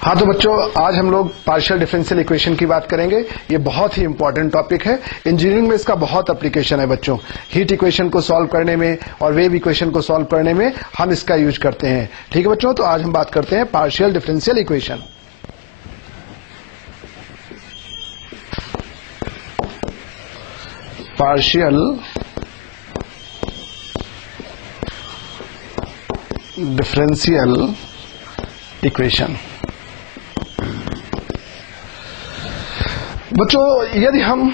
हाँ तो बच्चों, आज हम लोग पार्शियल डिफरेंशियल इक्वेशन की बात करेंगे। ये बहुत ही इंपॉर्टेंट टॉपिक है। इंजीनियरिंग में इसका बहुत एप्लीकेशन है बच्चों। हीट इक्वेशन को सॉल्व करने में और वेव इक्वेशन को सॉल्व करने में हम इसका यूज करते हैं। ठीक है बच्चों, तो आज हम बात करते हैं partial differential equation. Partial differential equation. बच्चों, यदि हम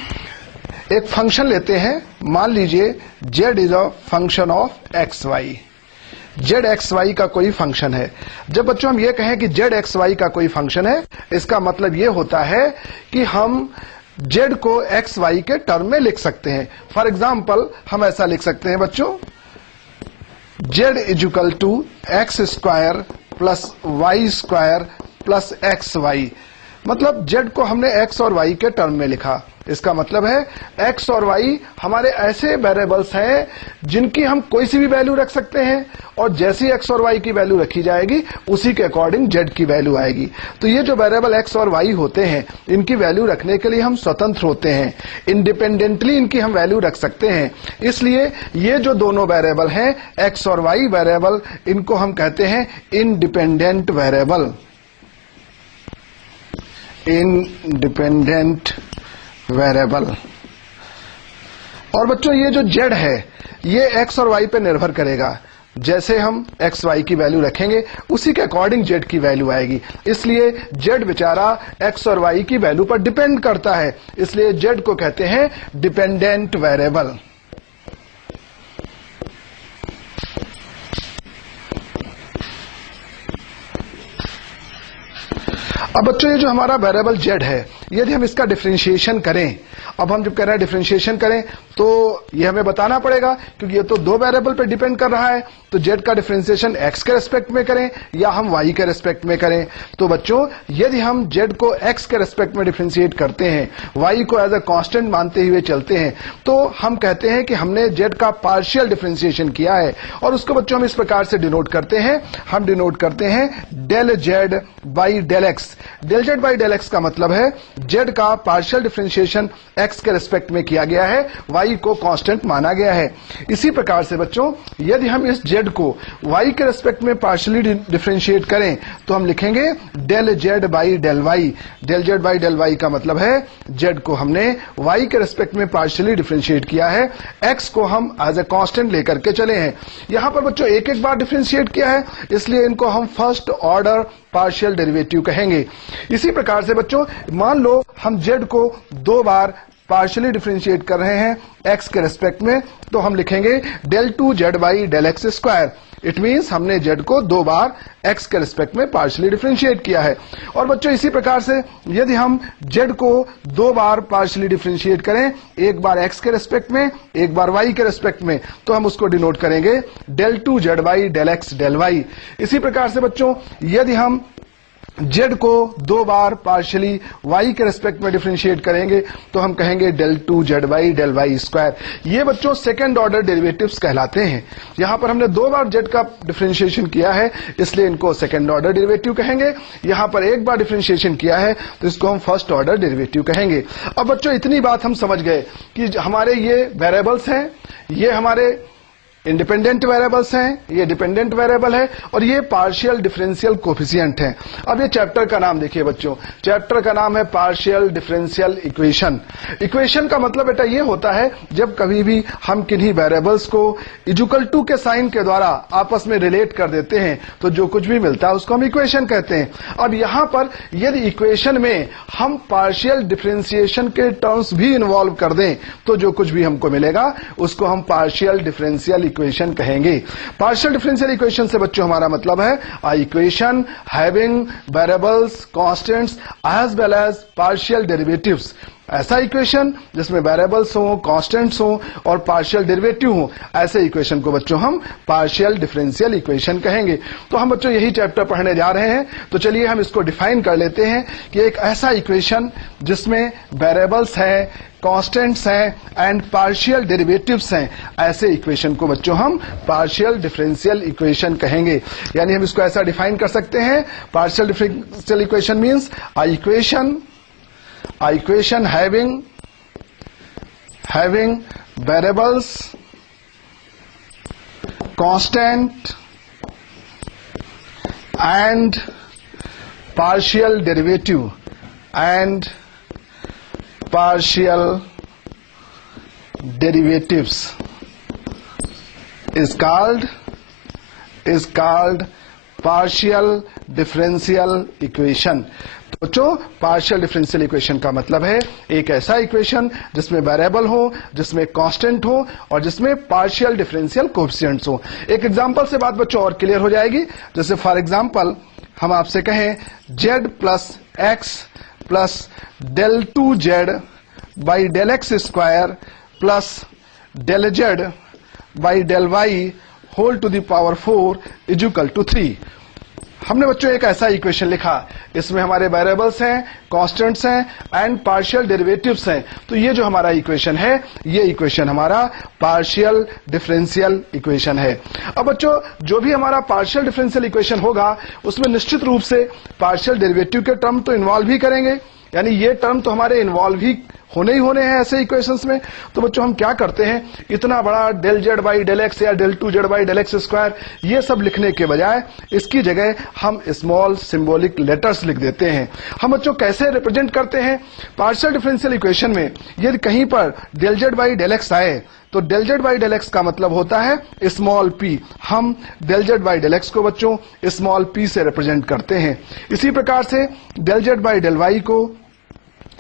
एक फंक्शन लेते हैं, मान लीजिए z is a function of x y. Z x y का कोई फंक्शन है। जब बच्चों हम ये कहें कि जेड एक्स वाई का कोई फंक्शन है, इसका मतलब ये होता है कि हम जेड को एक्स वाई के टर्म में लिख सकते हैं। फॉर एग्जाम्पल हम ऐसा लिख सकते हैं बच्चों, z is equal to x square plus y square plus x y. मतलब जेड को हमने एक्स और वाई के टर्म में लिखा। इसका मतलब है एक्स और वाई हमारे ऐसे वेरिएबल्स हैं जिनकी हम कोई सी भी वैल्यू रख सकते हैं, और जैसी एक्स और वाई की वैल्यू रखी जाएगी उसी के अकॉर्डिंग जेड की वैल्यू आएगी। तो ये जो वेरिएबल एक्स और वाई होते हैं, इनकी वैल्यू रखने के लिए हम स्वतंत्र होते हैं, इंडिपेंडेंटली इनकी हम वैल्यू रख सकते हैं। इसलिए ये जो दोनों वेरिएबल हैं, एक्स और वाई वेरिएबल, इनको हम कहते हैं इंडिपेंडेंट वेरिएबल। Independent variable. और बच्चों ये जो जेड है, ये एक्स और वाई पे निर्भर करेगा। जैसे हम एक्स वाई की वैल्यू रखेंगे उसी के अकॉर्डिंग जेड की वैल्यू आएगी। इसलिए जेड बेचारा एक्स और वाई की वैल्यू पर डिपेंड करता है, इसलिए जेड को कहते हैं डिपेंडेंट वेरिएबल। अब बच्चों ये जो हमारा वेरिएबल जेड है, यदि हम इसका डिफरेंशिएशन करें, अब हम जब कह रहे हैं डिफरेंशिएशन करें तो ये हमें बताना पड़ेगा, क्योंकि ये तो दो वेरिएबल पे डिपेंड कर रहा है। तो जेड का डिफरेंशिएशन एक्स के रेस्पेक्ट में करें या हम वाई के रेस्पेक्ट में करें। तो बच्चों यदि हम जेड को एक्स के रेस्पेक्ट में डिफरेंशिएट करते हैं, वाई को एज अ कांस्टेंट मानते हुए चलते हैं, तो हम कहते हैं कि हमने जेड का पार्शियल डिफरेंशिएशन किया है। और उसको बच्चों हम इस प्रकार से डिनोट करते हैं, हम डिनोट करते हैं del z by del x. Del z by del x का मतलब है जेड का पार्शियल डिफरेंशिएशन एक्स के रेस्पेक्ट में किया गया है, वाई को कांस्टेंट माना गया है। इसी प्रकार से बच्चों यदि हम इस जेड को वाई के रेस्पेक्ट में पार्शियली डिफरेंशिएट करें तो हम लिखेंगे del z by del y. Del z by del y का मतलब है जेड को हमने वाई के रेस्पेक्ट में पार्शियली डिफरेंशिएट किया है, एक्स को हम एज ए कांस्टेंट लेकर के चले हैं। यहां पर बच्चों एक एक बार डिफरेंशिएट किया है, इसलिए इनको हम फर्स्ट ऑर्डर पार्शियल डेरिवेटिव कहेंगे। इसी प्रकार से बच्चों मान लो हम जेड को दो बार पार्शियली डिफरेंशिएट कर रहे हैं एक्स के रेस्पेक्ट में, तो हम लिखेंगे del two z by del x square. It means हमने जेड को दो बार एक्स के रेस्पेक्ट में पार्शियली डिफरेंशिएट किया है। और बच्चों इसी प्रकार से यदि हम जेड को दो बार पार्शियली डिफरेंशिएट करें, एक बार एक्स के रेस्पेक्ट में एक बार वाई के रेस्पेक्ट में, तो हम उसको डिनोट करेंगे del two z by del x del y. इसी प्रकार से बच्चों यदि हम जेड को दो बार पार्शियली वाई के रेस्पेक्ट में डिफरेंशिएट करेंगे तो हम कहेंगे del two z by del y square. ये बच्चों सेकंड ऑर्डर डेरिवेटिव्स कहलाते हैं। यहां पर हमने दो बार जेड का डिफरेंशिएशन किया है, इसलिए इनको सेकंड ऑर्डर डेरिवेटिव कहेंगे। यहां पर एक बार डिफरेंशिएशन किया है तो इसको हम फर्स्ट ऑर्डर डेरिवेटिव कहेंगे। अब बच्चों इतनी बात हम समझ गए कि हमारे ये वेरिएबल्स हैं, ये हमारे इंडिपेंडेंट वेरिएबल्स हैं, ये डिपेंडेंट वेरिएबल है, और ये पार्शियल डिफरेंशियल कोफिशिएंट हैं। अब ये चैप्टर का नाम देखिए बच्चों, चैप्टर का नाम है पार्शियल डिफरेंशियल इक्वेशन। इक्वेशन का मतलब बेटा ये होता है जब कभी भी हम किन्हीं वेरिएबल्स को इक्वल टू के साइन के द्वारा आपस में रिलेट कर देते हैं तो जो कुछ भी मिलता है उसको हम इक्वेशन कहते हैं। अब यहां पर यदि इक्वेशन में हम पार्शियल डिफरेंशिएशन के टर्म्स भी इन्वॉल्व कर दें तो जो कुछ भी हमको मिलेगा उसको हम पार्शियल डिफरेंशियल इक्वेशन कहेंगे। पार्शियल डिफरेंशियल इक्वेशन से बच्चों हमारा मतलब है a equation having variables constants as well as partial derivatives. ऐसा इक्वेशन जिसमें वेरिएबल्स हो, कांस्टेंट्स हो और पार्शियल डेरिवेटिव हो, ऐसे इक्वेशन को बच्चों हम पार्शियल डिफरेंशियल इक्वेशन कहेंगे। तो हम बच्चों यही चैप्टर पढ़ने जा रहे हैं। तो चलिए हम इसको डिफाइन कर लेते हैं कि एक ऐसा इक्वेशन जिसमें वेरिएबल्स है, कांस्टेंट्स हैं एंड पार्शियल डेरिवेटिव्स हैं, ऐसे इक्वेशन को बच्चों हम पार्शियल डिफरेंशियल इक्वेशन कहेंगे। यानी हम इसको ऐसा डिफाइन कर सकते हैं, partial differential equation means a equation having variables, constant and partial derivative and partial derivatives is called partial differential equation। तो बच्चों पार्शियल डिफरेंशियल इक्वेशन का मतलब है एक ऐसा इक्वेशन जिसमें वेरिएबल हो, जिसमें कांस्टेंट हो और जिसमें पार्शियल डिफरेंशियल कोएफिशिएंट्स हो। एक एग्जांपल से बात बच्चों और क्लियर हो जाएगी। जैसे फॉर एग्जांपल हम आपसे कहें z plus x plus del 2z by del x square plus del z by del y whole to the power 4 is equal to 3। हमने बच्चों एक ऐसा इक्वेशन लिखा, इसमें हमारे वेरिएबल्स हैं, कांस्टेंट्स हैं एंड पार्शियल डेरिवेटिव्स हैं। तो ये जो हमारा इक्वेशन है, ये इक्वेशन हमारा पार्शियल डिफरेंशियल इक्वेशन है। अब बच्चों जो भी हमारा पार्शियल डिफरेंशियल इक्वेशन होगा उसमें निश्चित रूप से पार्शियल डेरिवेटिव के टर्म तो इन्वॉल्व ही करेंगे, यानी ये टर्म तो हमारे इन्वॉल्व ही होने हैं ऐसे इक्वेशंस में। तो बच्चों हम क्या करते हैं, इतना बड़ा del z by del x या del 2z by del x square ये सब लिखने के बजाय इसकी जगह हम स्मॉल सिंबॉलिक लेटर्स लिख देते हैं। हम बच्चों कैसे रिप्रेजेंट करते हैं पार्शियल डिफरेंशियल इक्वेशन में, यदि कहीं पर del z by del x आए तो del z by del x का मतलब होता है स्मॉल p। हम del z by del x को बच्चों स्मॉल p से रिप्रेजेंट करते हैं। इसी प्रकार से del z by del y को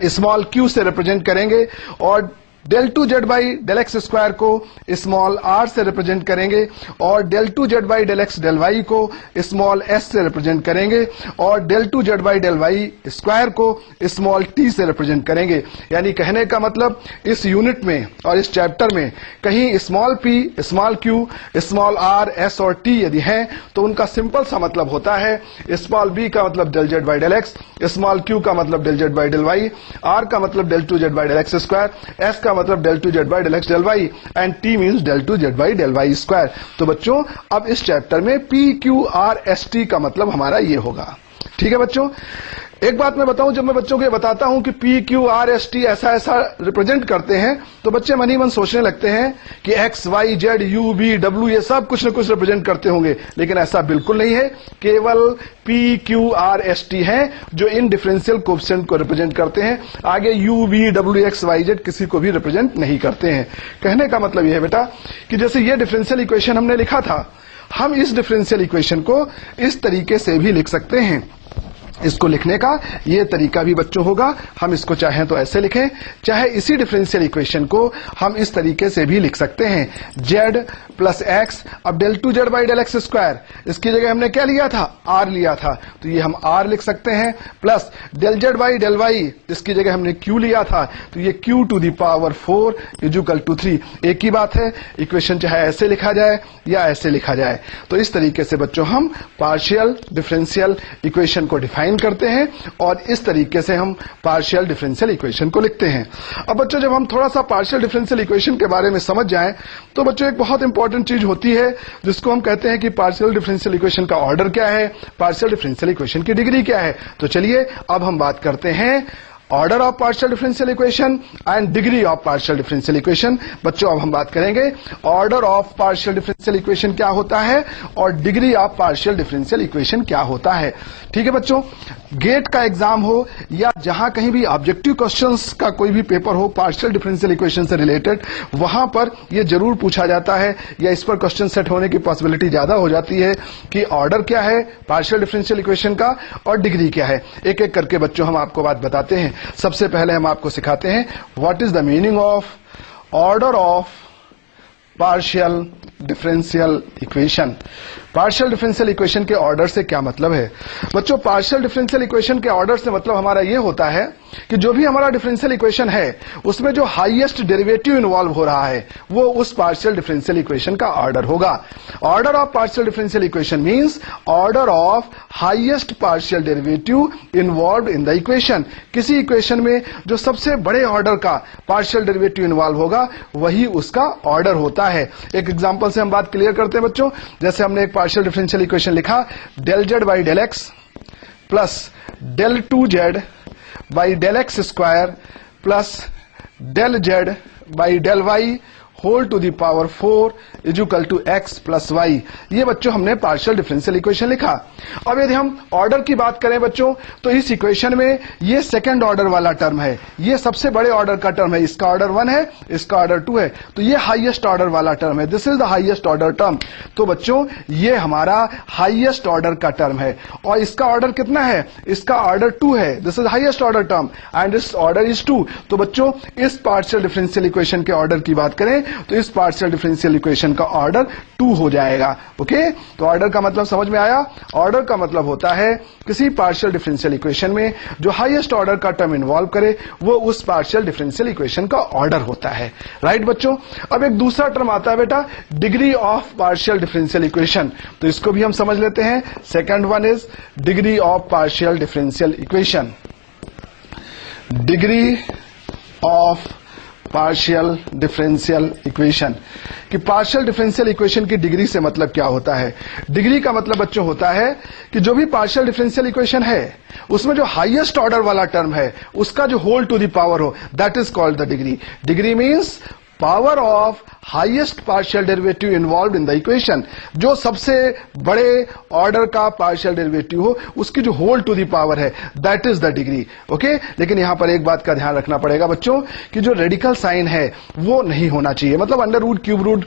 स्मॉल q से रिप्रेजेंट करेंगे और del 2z by del x square को स्मॉल r से रिप्रेजेंट करेंगे और del 2z by del x del y को स्मॉल s से रिप्रेजेंट करेंगे और del 2z by del y square को स्मॉल t से रिप्रेजेंट करेंगे। यानी कहने का मतलब इस यूनिट में और इस चैप्टर में कहीं small p, small q, small r, s और t यदि हैं तो उनका सिंपल सा मतलब होता है स्मॉल b का मतलब del z by del x, small q का मतलब del z by del y, r का मतलब del 2z by del x square, s का मतलब del 2z by del x del y and t means del 2z by del y square. तो बच्चों अब इस चैप्टर में p, q, r, s, t का मतलब हमारा ये होगा। ठीक है बच्चों, एक बात मैं बताऊं, जब मैं बच्चों को ये बताता हूं कि P, Q, R, S, T ऐसा रिप्रेजेंट करते हैं तो बच्चे मन ही मन सोचने लगते हैं कि X, Y, Z, U, V, W ये सब कुछ न कुछ रिप्रेजेंट करते होंगे, लेकिन ऐसा बिल्कुल नहीं है। केवल P, Q, R, S, T हैं जो इन डिफरेंशियल कोएफिशिएंट को रिप्रेजेंट करते हैं। आगे U, V, W, X, Y, Z किसी को भी रिप्रेजेंट नहीं करते हैं। कहने का मतलब यह है बेटा कि जैसे ये डिफरेंशियल इक्वेशन हमने लिखा था, हम इस डिफरेंशियल इक्वेशन को इस तरीके से भी लिख सकते हैं। इसको लिखने का ये तरीका भी बच्चों होगा, हम इसको चाहें तो ऐसे लिखें, चाहे इसी डिफरेंशियल इक्वेशन को हम इस तरीके से भी लिख सकते हैं z प्लस एक्स। अब del 2z by del x square, इसकी जगह हमने क्या लिया था, r लिया था, तो ये हम r लिख सकते हैं, plus del z by del y, इसकी जगह हमने q लिया था, तो ये q to the power 4 is equal to 3। एक ही बात है, इक्वेशन चाहे ऐसे लिखा जाए या ऐसे लिखा जाए। तो इस तरीके से बच्चों हम पार्शियल डिफरेंशियल इक्वेशन को डिफाइन करते हैं और इस तरीके से हम पार्शियल डिफरेंशियल इक्वेशन को लिखते हैं। अब बच्चों जब हम थोड़ा सा पार्शियल डिफरेंशियल इक्वेशन के बारे में समझ जाएं तो बच्चों एक बहुत इंपॉर्टेंट चीज होती है जिसको हम कहते हैं कि पार्शियल डिफरेंशियल इक्वेशन का ऑर्डर क्या है, पार्शियल डिफरेंशियल इक्वेशन की डिग्री क्या है। तो चलिए अब हम बात करते हैं order of partial differential equation and degree of partial differential equation. बच्चों अब हम बात करेंगे order of partial differential equation क्या होता है और degree of partial differential equation क्या होता है। ठीक है बच्चों, गेट का एग्जाम हो या जहां कहीं भी ऑब्जेक्टिव क्वेश्चंस का कोई भी पेपर हो पार्शियल डिफरेंशियल इक्वेशन से रिलेटेड, वहां पर यह जरूर पूछा जाता है या इस पर क्वेश्चन सेट होने की पॉसिबिलिटी ज्यादा हो जाती है कि ऑर्डर क्या है पार्शियल डिफरेंशियल इक्वेशन का और डिग्री क्या है। एक एक करके बच्चों हम आपको बात बताते हैं। सबसे पहले हम आपको सिखाते हैं what is the meaning of order of partial differential equation. Partial differential equation के ऑर्डर से क्या मतलब है? बच्चों, पार्शियल डिफरेंशियल इक्वेशन के ऑर्डर से मतलब हमारा ये होता है कि जो भी हमारा डिफरेंशियल इक्वेशन है उसमें जो हाईएस्ट डेरिवेटिव इन्वॉल्व हो रहा है वो उस पार्शियल डिफरेंशियल इक्वेशन का ऑर्डर होगा। Order of partial differential equation means order of highest partial derivative involve in the equation. किसी इक्वेशन में जो सबसे बड़े ऑर्डर का पार्शियल डेरिवेटिव इन्वॉल्व होगा वही उसका ऑर्डर होता है। एक एग्जांपल से हम बात क्लियर करते हैं बच्चों। जैसे हमने एक पार्शियल डिफरेंशियल इक्वेशन लिखा, del z by del x plus del 2z by del x square plus del z by del y whole to the power 4 equal to x plus y. ये बच्चों हमने पार्शियल डिफरेंशियल इक्वेशन लिखा। अब यदि हम order की बात करें बच्चों तो इस इक्वेशन में ये सेकंड ऑर्डर वाला टर्म है, ये सबसे बड़े ऑर्डर का टर्म है। इसका ऑर्डर 1 है, इसका ऑर्डर 2 है, तो ये हाईएस्ट ऑर्डर वाला टर्म है। This is the highest order term. तो बच्चों ये हमारा हाईएस्ट ऑर्डर का टर्म है और इसका ऑर्डर कितना है? इसका ऑर्डर 2 है। This is highest order term and this order is 2। तो बच्चों इस पार्शियल डिफरेंशियल इक्वेशन के ऑर्डर की बात करें तो इस पार्शियल डिफरेंशियल इक्वेशन का ऑर्डर 2 हो जाएगा। ओके, तो ऑर्डर का मतलब समझ में आया? ऑर्डर का मतलब होता है किसी पार्शियल डिफरेंशियल इक्वेशन में जो हाईएस्ट ऑर्डर का टर्म इन्वॉल्व करे वो उस पार्शियल डिफरेंशियल इक्वेशन का ऑर्डर होता है। राइट बच्चों, अब एक दूसरा टर्म आता है बेटा, degree of partial differential equation. तो इसको भी हम समझ लेते हैं। Second one is degree of partial differential equation. Degree of partial differential equation कि पार्शियल डिफरेंशियल इक्वेशन की डिग्री से मतलब क्या होता है? डिग्री का मतलब बच्चों होता है कि जो भी पार्शियल डिफरेंशियल इक्वेशन है उसमें जो हाईएस्ट ऑर्डर वाला टर्म है उसका जो होल टू द पावर हो, that is called the degree. Degree means power of highest partial derivative involve in the equation. जो सबसे बड़े ऑर्डर का पार्शियल डेरिवेटिव हो उसकी जो होल टू द पावर है, that is the degree. Okay, लेकिन यहां पर एक बात का ध्यान रखना पड़ेगा बच्चों कि जो रेडिकल साइन है वो नहीं होना चाहिए। मतलब अंडर रूट, क्यूब रूट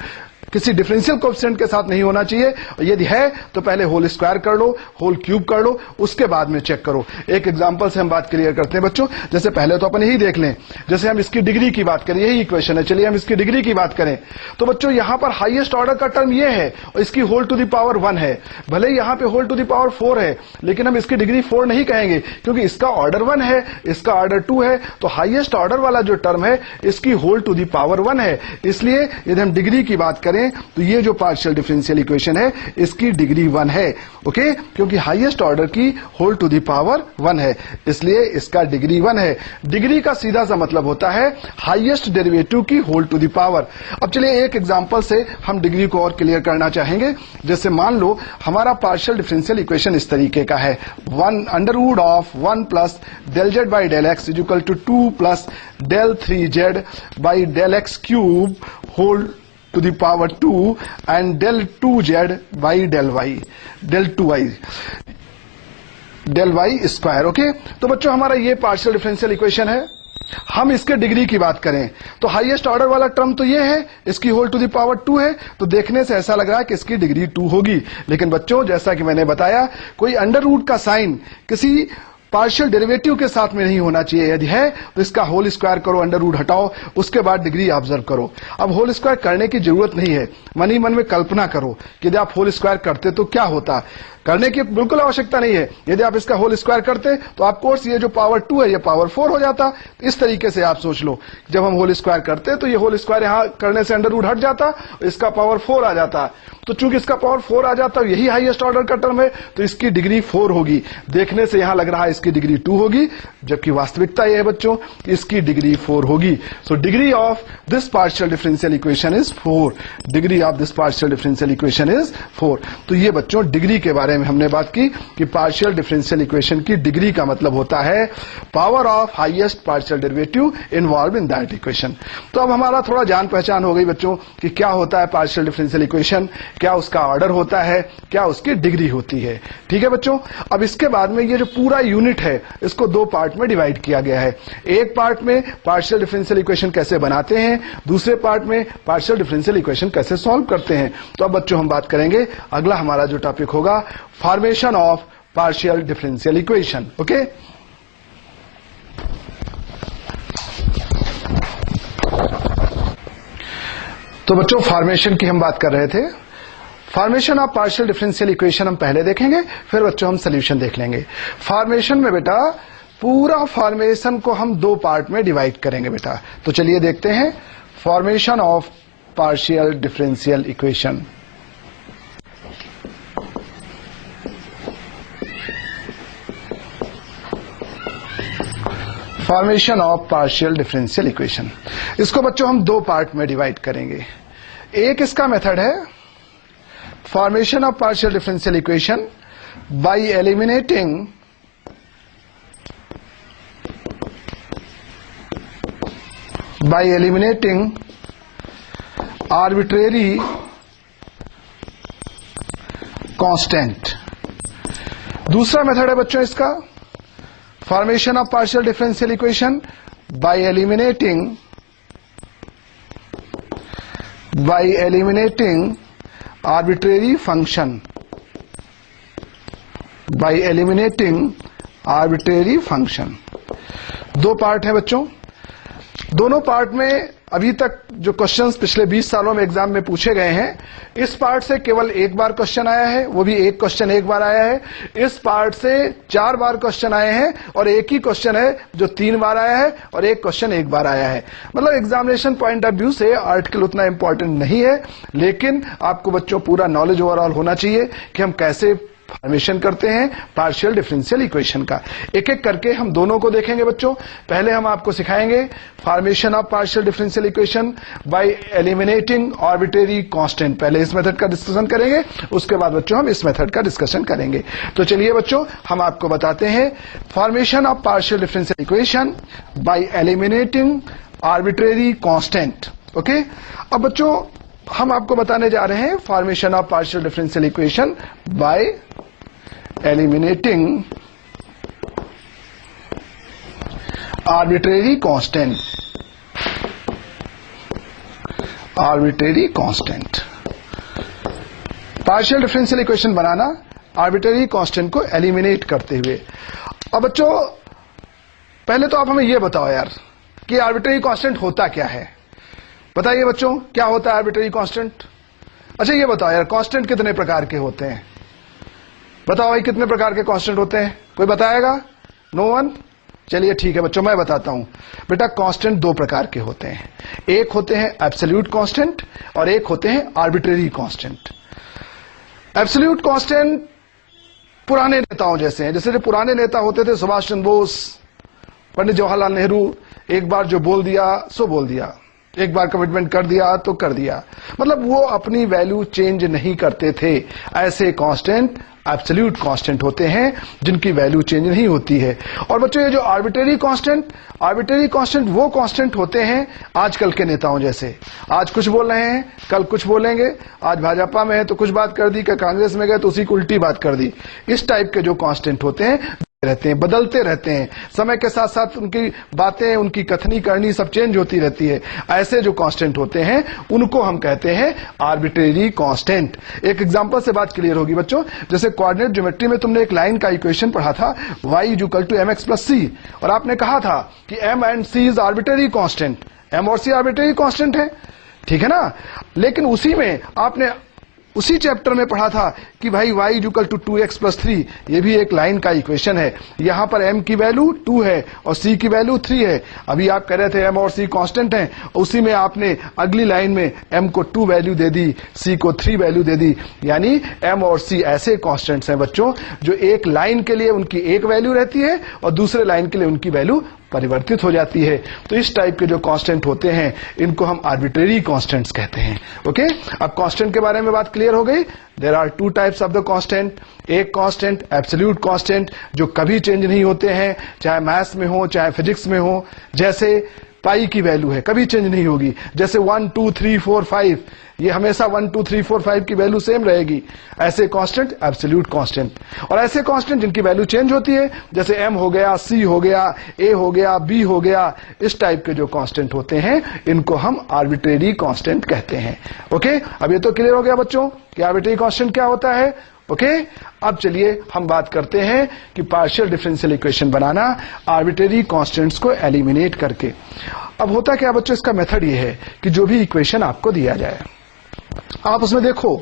किसी डिफरेंशियल कोएफिशिएंट के साथ नहीं होना चाहिए। और यदि है तो पहले होल स्क्वायर कर लो, होल क्यूब कर लो, उसके बाद में चेक करो। एक एग्जांपल से हम बात क्लियर करते हैं बच्चों। जैसे पहले तो अपन यही देख लें, जैसे हम इसकी डिग्री की बात करें, यही इक्वेशन है, चलिए हम इसकी डिग्री की बात करें तो बच्चों यहां पर हाईएस्ट ऑर्डर का टर्म ये है और इसकी होल टू द पावर 1 है। भले ही यहां पे होल टू द पावर 4 है लेकिन हम इसकी डिग्री 4 नहीं कहेंगे क्योंकि इसका ऑर्डर 1 है, इसका ऑर्डर 2 है, तो हाईएस्ट ऑर्डर वाला जो टर्म है इसकी होल टू द पावर 1 है। इसलिए यदि हम डिग्री की बात करें तो ये जो पार्शियल डिफरेंशियल इक्वेशन है इसकी डिग्री 1 है। ओके, क्योंकि हाईएस्ट ऑर्डर की होल टू द पावर 1 है, इसलिए इसका डिग्री 1 है। डिग्री का सीधा सा मतलब होता है हाईएस्ट डेरिवेटिव की होल टू द पावर। अब चलिए एक एग्जांपल से हम डिग्री को और क्लियर करना चाहेंगे। जैसे मान लो हमारा पार्शियल डिफरेंशियल इक्वेशन इस तरीके का है, 1 under root of 1 plus del z by del x is equal to 2 plus del 3z by del x cube whole to the power 2 and del 2z by del y, del 2y, del y square. Okay, तो बच्चों हमारा ये partial differential equation है। हम इसके degree की बात करें तो हाईएस्ट ऑर्डर वाला टर्म तो ये है, इसकी होल टू द पावर 2 है, तो देखने से ऐसा लग रहा है कि इसकी डिग्री 2 होगी। लेकिन बच्चों जैसा कि मैंने बताया कोई अंडर रूट का साइन किसी पार्शियल डेरिवेटिव के साथ में नहीं होना चाहिए। यदि है तो इसका होल स्क्वायर करो, अंडर रूट हटाओ, उसके बाद डिग्री ऑब्जर्व करो। अब होल स्क्वायर करने की जरूरत नहीं है, मन ही मन में कल्पना करो कि यदि आप होल स्क्वायर करते तो क्या होता। करने की बिल्कुल आवश्यकता नहीं है। यदि आप इसका होल स्क्वायर करते तो आप कोर्स ये जो पावर 2 है ये पावर 4 हो जाता। इस तरीके से आप सोच लो, जब हम होल स्क्वायर करते तो ये होल स्क्वायर यहां करने से अंडर रूट हट जाता, इसका पावर 4 आ जाता। तो चूंकि इसका पावर 4 आ जाता, यही हाईएस्ट ऑर्डर का टर्म है, तो इसकी डिग्री 4 होगी। देखने से यहां लग रहा है इसकी डिग्री 2 होगी, जबकि वास्तविकता यह है बच्चों इसकी डिग्री 4 होगी। So degree of this partial differential equation is 4। Degree of this partial differential equation is 4। तो ये बच्चों डिग्री के बारे में हमने बात की कि पार्शियल डिफरेंशियल इक्वेशन की डिग्री का मतलब होता है power of highest partial derivative involve in that equation. तो अब हमारा थोड़ा जान पहचान हो गई बच्चों कि क्या होता है पार्शियल डिफरेंशियल इक्वेशन, क्या उसका ऑर्डर होता है, क्या उसकी डिग्री होती है। ठीक है बच्चों, अब इसके बाद में ये जो पूरा यूनिट है इसको 2 पार्ट में डिवाइड किया गया है। एक पार्ट में पार्शियल डिफरेंशियल इक्वेशन कैसे बनाते हैं, दूसरे पार्ट में पार्शियल डिफरेंशियल इक्वेशन कैसे सॉल्व करते हैं। तो अब बच्चों हम बात करेंगे, अगला हमारा जो टॉपिक होगा formation of partial differential equation. Okay, तो बच्चों फॉर्मेशन की हम बात कर रहे थे। Formation of partial differential equation हम पहले देखेंगे, फिर बच्चों हम सोल्यूशन देख लेंगे। फॉर्मेशन में बेटा पूरा फॉर्मेशन को हम दो पार्ट में डिवाइड करेंगे बेटा। तो चलिए देखते हैं formation of partial differential equation. Formation of partial differential equation, इसको बच्चों हम दो पार्ट में डिवाइड करेंगे। एक इसका मेथड है formation of partial differential equation by eliminating arbitrary constant. दूसरा मेथड है बच्चों इसका formation of partial differential equation by eliminating arbitrary function, bye eliminating arbitrary function. दो पार्ट है बच्चों, दोनों पार्ट में अभी तक जो क्वेश्चंस पिछले 20 सालों में एग्जाम में पूछे गए हैं, इस पार्ट से केवल एक बार क्वेश्चन आया है, वो भी एक क्वेश्चन एक बार आया है। इस पार्ट से 4 बार क्वेश्चन आए हैं और एक ही क्वेश्चन है जो 3 बार आया है और एक क्वेश्चन एक बार आया है। मतलब एग्जामिनेशन पॉइंट ऑफ व्यू से आर्टिकल उतना इंपॉर्टेंट नहीं है, लेकिन आपको बच्चों पूरा नॉलेज ओवरऑल होना चाहिए कि हम कैसे फॉर्मेशन करते हैं पार्शियल डिफरेंशियल इक्वेशन का। एक एक करके हम दोनों को देखेंगे बच्चों। पहले हम आपको सिखाएंगे formation of partial differential equation by eliminating arbitrary constant. पहले इस मेथड का डिस्कशन करेंगे, उसके बाद बच्चों हम इस मेथड का डिस्कशन करेंगे। तो चलिए बच्चों हम आपको बताते हैं formation of partial differential equation by eliminating arbitrary constant. Okay, अब बच्चों हम आपको बताने जा रहे हैं formation of partial differential equation by eliminating arbitrary constant. Partial differential equation banana arbitrary constant को एलिमिनेट करते हुए। अब बच्चों पहले तो आप हमें यह बताओ यार कि आर्बिट्रेरी कांस्टेंट होता क्या है। बताइए बच्चों क्या होता है आर्बिट्रेरी कांस्टेंट। अच्छा ये बताओ यार कांस्टेंट कितने प्रकार के होते हैं। बताओ भाई कितने प्रकार के कांस्टेंट होते हैं, कोई बताएगा? No one. चलिए ठीक है बच्चों मैं बताता हूं। बेटा कांस्टेंट दो प्रकार के होते हैं, एक होते हैं एब्सोल्यूट कांस्टेंट और एक होते हैं आर्बिट्रेरी कांस्टेंट। एब्सोल्यूट कांस्टेंट पुराने नेताओं जैसे हैं, जैसे जो पुराने नेता होते थे सुभाष चंद्र बोस, पंडित जवाहरलाल नेहरू, एक बार जो बोल दिया सो बोल दिया, एक बार कमिटमेंट कर दिया तो कर दिया, मतलब वो अपनी वैल्यू चेंज नहीं करते थे। ऐसे कांस्टेंट एब्सोल्यूट कांस्टेंट होते हैं जिनकी वैल्यू चेंज नहीं होती है। और बच्चों ये जो आर्बिट्रेरी कांस्टेंट वो कांस्टेंट होते हैं आजकल के नेताओं जैसे, आज कुछ बोल रहे हैं कल कुछ बोलेंगे, आज भाजपा में है तो कुछ बात कर दी, कल कांग्रेस में गए तो उसी को उल्टी बात कर दी। इस टाइप के जो कांस्टेंट होते हैं रहते हैं, बदलते रहते हैं, समय के साथ साथ उनकी बातें, उनकी कथनी करनी सब चेंज होती रहती है। ऐसे जो कांस्टेंट होते हैं उनको हम कहते हैं आर्बिट्रेरी कांस्टेंट। एक एग्जांपल से बात क्लियर होगी बच्चों, जैसे कोऑर्डिनेट ज्योमेट्री में तुमने एक लाइन का इक्वेशन पढ़ा था y = mx + c, और आपने कहा था कि m and c is arbitrary constant. m और c आर्बिट्रेरी कांस्टेंट है, ठीक है ना। लेकिन उसी में आपने उसी चैप्टर में पढ़ा था कि भाई y = 2x + 3, ये भी एक लाइन का इक्वेशन है। यहां पर m की वैल्यू 2 है और c की वैल्यू 3 है। अभी आप कह रहे थे m और c कांस्टेंट हैं, उसी में आपने अगली लाइन में m को 2 वैल्यू दे दी, c को 3 वैल्यू दे दी। यानी m और c ऐसे कांस्टेंट्स हैं बच्चों जो एक लाइन के लिए उनकी एक वैल्यू रहती है और दूसरे लाइन के लिए उनकी वैल्यू परिवर्तित हो जाती है। तो इस टाइप के जो कांस्टेंट होते हैं इनको हम आर्बिट्रेरी कांस्टेंट्स कहते हैं। ओके, अब कांस्टेंट के बारे में बात क्लियर हो गई। There are 2 types of the constant. एक कांस्टेंट एब्सोल्यूट कांस्टेंट जो कभी चेंज नहीं होते हैं, चाहे मैथ्स में हो चाहे फिजिक्स में हो। जैसे पाई की वैल्यू है, कभी चेंज नहीं होगी। जैसे 1 2 3 4 5 ये हमेशा 1 2 3 4 5 की वैल्यू सेम रहेगी। ऐसे कांस्टेंट एब्सोल्यूट कांस्टेंट। और ऐसे कांस्टेंट जिनकी वैल्यू चेंज होती है, जैसे m हो गया, c हो गया, a हो गया, b हो गया, इस टाइप के जो कांस्टेंट होते हैं इनको हम आर्बिट्रेरी कांस्टेंट कहते हैं। ओके, अब ये तो क्लियर हो गया बच्चों कि आर्बिट्रेरी कांस्टेंट क्या होता है। ओके, अब चलिए हम बात करते हैं कि पार्शियल डिफरेंशियल इक्वेशन बनाना आर्बिट्रेरी कांस्टेंट्स को एलिमिनेट करके। अब होता क्या बच्चों, इसका मेथड ये है कि जो भी इक्वेशन आपको दिया जाए आप उसमें देखो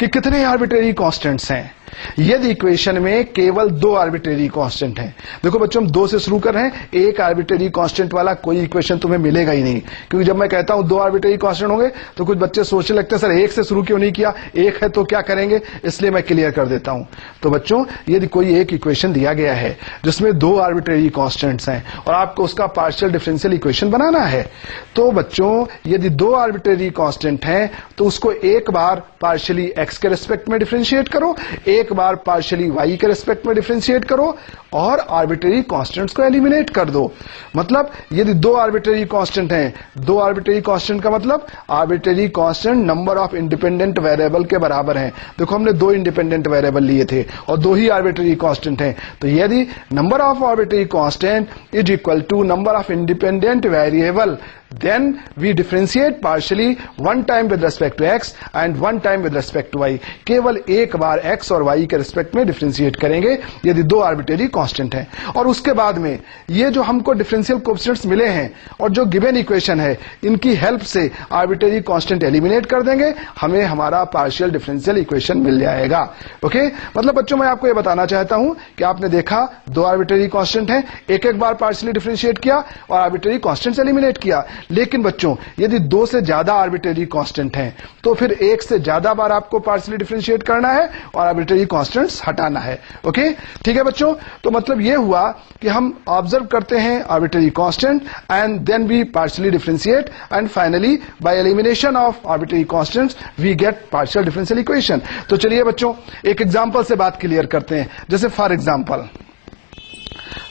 कि कितने आर्बिट्रेरी कांस्टेंट्स हैं। यदि इक्वेशन में केवल 2 आर्बिट्रेरी कांस्टेंट हैं, देखो बच्चों हम 2 से शुरू कर रहे हैं, एक आर्बिट्रेरी कांस्टेंट वाला कोई इक्वेशन तुम्हें मिलेगा ही नहीं, क्योंकि जब मैं कहता हूं 2 आर्बिट्रेरी कांस्टेंट होंगे तो कुछ बच्चे सोचने लगते हैं सर 1 से शुरू क्यों नहीं किया, 1 है तो क्या करेंगे, इसलिए मैं क्लियर कर देता हूं। तो बच्चों यदि कोई एक इक्वेशन दिया गया है जिसमें 2 आर्बिट्रेरी कांस्टेंट्स हैं और आपको उसका पार्शियल डिफरेंशियल इक्वेशन बनाना है, तो बच्चों यदि 2 आर्बिट्रेरी कांस्टेंट हैं तो उसको एक बार पार्शियली x के रिस्पेक्ट में डिफरेंशिएट करो, एक बार पार्शियली y के रिस्पेक्ट में डिफरेंशिएट करो और आर्बिट्रेरी कांस्टेंट्स को एलिमिनेट कर दो। मतलब यदि 2 आर्बिट्रेरी कांस्टेंट हैं, 2 आर्बिट्रेरी कांस्टेंट का मतलब arbitrary constant number of independent variable के बराबर हैं। देखो हमने 2 इंडिपेंडेंट वेरिएबल लिए थे और 2 ही आर्बिट्रेरी कांस्टेंट हैं, तो यदि number of arbitrary constant is equal to number of independent variable, then we differentiate partially one time with respect to x and one time with respect to y। केवल एक बार x और y के respect में differentiate करेंगे यदि 2 arbitrary constant हैं, और उसके बाद में ये जो हमको डिफरेंशियल कोएफिशिएंट्स मिले हैं और जो गिवन इक्वेशन है इनकी हेल्प से आर्बिट्रेरी कांस्टेंट एलिमिनेट कर देंगे, हमें हमारा पार्शियल डिफरेंशियल इक्वेशन मिल जाएगा। ओके, मतलब बच्चों मैं आपको ये बताना चाहता हूं कि आपने देखा 2 आर्बिट्रेरी कांस्टेंट हैं, एक एक बार पार्शियली डिफरेंशिएट किया और आर्बिट्रेरी कांस्टेंट्स एलिमिनेट किया। लेकिन बच्चों यदि 2 से ज्यादा आर्बिट्रेरी कांस्टेंट हैं तो फिर 1 से ज्यादा बार आपको पार्शियली डिफरेंशिएट करना है और आर्बिट्रेरी कांस्टेंट्स हटाना है। ओके, ठीक है बच्चों, तो मतलब यह हुआ कि हम ऑब्जर्व करते हैं arbitrary constant and then we partially differentiate and finally by elimination of arbitrary constants we get partial differential equation. तो चलिए बच्चों एक एग्जांपल से बात क्लियर करते हैं। जैसे फॉर एग्जांपल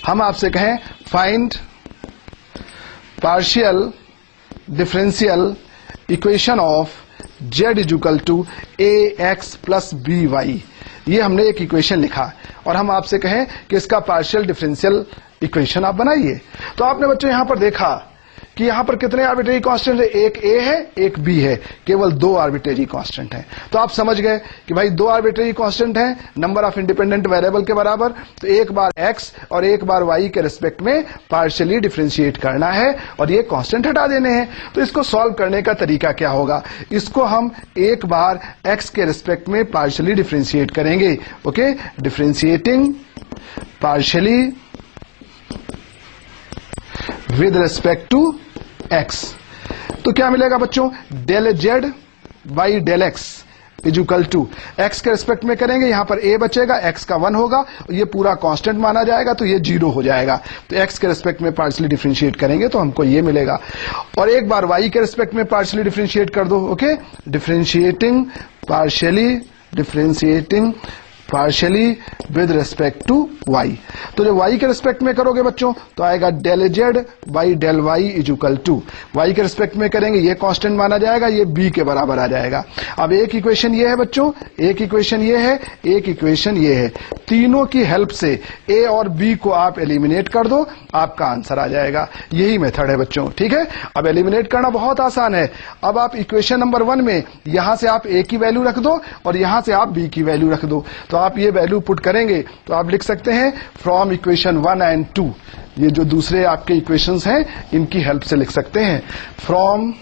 हम आपसे कहें find partial differential equation of z is equal to ax plus by। ये हमने एक इक्वेशन लिखा और हम आपसे कहें कि इसका पार्शियल डिफरेंशियल इक्वेशन आप बनाइए। तो आपने बच्चों यहां पर देखा कि यहां पर कितने आर्बिट्रेरी कांस्टेंट है, एक a है एक b है, केवल 2 आर्बिट्रेरी कांस्टेंट हैं। तो आप समझ गए कि भाई 2 आर्बिट्रेरी कांस्टेंट हैं नंबर ऑफ इंडिपेंडेंट वेरिएबल के बराबर, तो एक बार x और एक बार y के रिस्पेक्ट में पार्शियली डिफरेंशिएट करना है और ये कांस्टेंट हटा देने हैं। तो इसको सॉल्व करने का तरीका क्या होगा, इसको हम एक बार x के रिस्पेक्ट में पार्शियली डिफरेंशिएट करेंगे। Okay, differentiating partially with respect to x, तो क्या मिलेगा बच्चों, del z by del x is equal to x के रिस्पेक्ट में करेंगे, यहां पर a बचेगा, x का 1 होगा, ये पूरा कांस्टेंट माना जाएगा तो ये 0 हो जाएगा। तो x के रिस्पेक्ट में पार्शियली डिफरेंशिएट करेंगे तो हमको ये मिलेगा, और एक बार y के रिस्पेक्ट में पार्शियली डिफरेंशिएट कर दो। Okay, differentiating partially with respect to y। तो जब y के रिस्पेक्ट में करोगे बच्चों तो आएगा del z by del y is equal to, y के रिस्पेक्ट में करेंगे ये कांस्टेंट माना जाएगा, ये b के बराबर आ जाएगा। अब एक इक्वेशन ये है बच्चों, एक इक्वेशन ये है, एक इक्वेशन ये है, तीनों की हेल्प से a और b को आप एलिमिनेट कर दो, आपका आंसर आ जाएगा। यही मेथड है बच्चों, ठीक है। अब एलिमिनेट करना बहुत आसान है। अब आप इक्वेशन नंबर 1 में यहां से आप a की वैल्यू रख दो और यहां से आप b की वैल्यू रख दो, तो आप ये वैल्यू पुट करेंगे तो आप लिख सकते हैं फ्रॉम इक्वेशन 1 एंड 2। ये जो दूसरे आपके इक्वेशंस हैं इनकी हेल्प से लिख सकते हैं from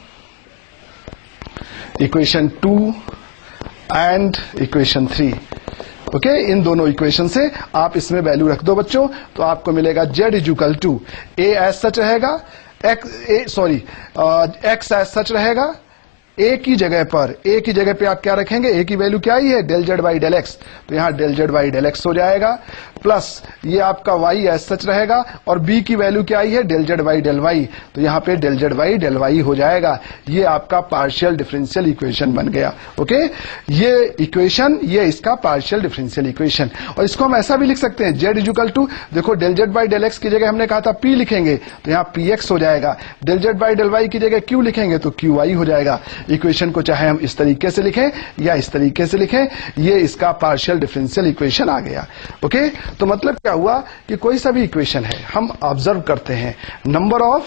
equation 2 and equation 3। Okay, इन दोनों इक्वेशन से आप इसमें वैल्यू रख दो बच्चों, तो आपको मिलेगा z is equal to a as such रहेगा, x एज सच रहेगा, a की जगह पे आप क्या रखेंगे, a की वैल्यू क्या ही है, del z by del x, तो यहां del z by del x हो जाएगा, प्लस ये आपका y एज सच रहेगा और b की वैल्यू क्या ही है, del z by del y, तो यहां पे del z by del y हो जाएगा। ये आपका पार्शियल डिफरेंशियल इक्वेशन बन गया। ओके, ये इक्वेशन, ये इसका पार्शियल डिफरेंशियल इक्वेशन। और इसको हम ऐसा भी लिख सकते हैं, z इज इक्वल टू, देखो del z by del x की जगह हमने कहा था p लिखेंगे तो यहाँ px हो जाएगा, del z by del y की जगह q लिखेंगे तो qy हो जाएगा। इक्वेशन को चाहे हम इस तरीके से लिखें या इस तरीके से लिखें, ये इसका पार्शियल डिफरेंशियल इक्वेशन आ गया। ओके, तो मतलब क्या हुआ कि कोई सा भी इक्वेशन है हम ऑब्जर्व करते हैं नंबर ऑफ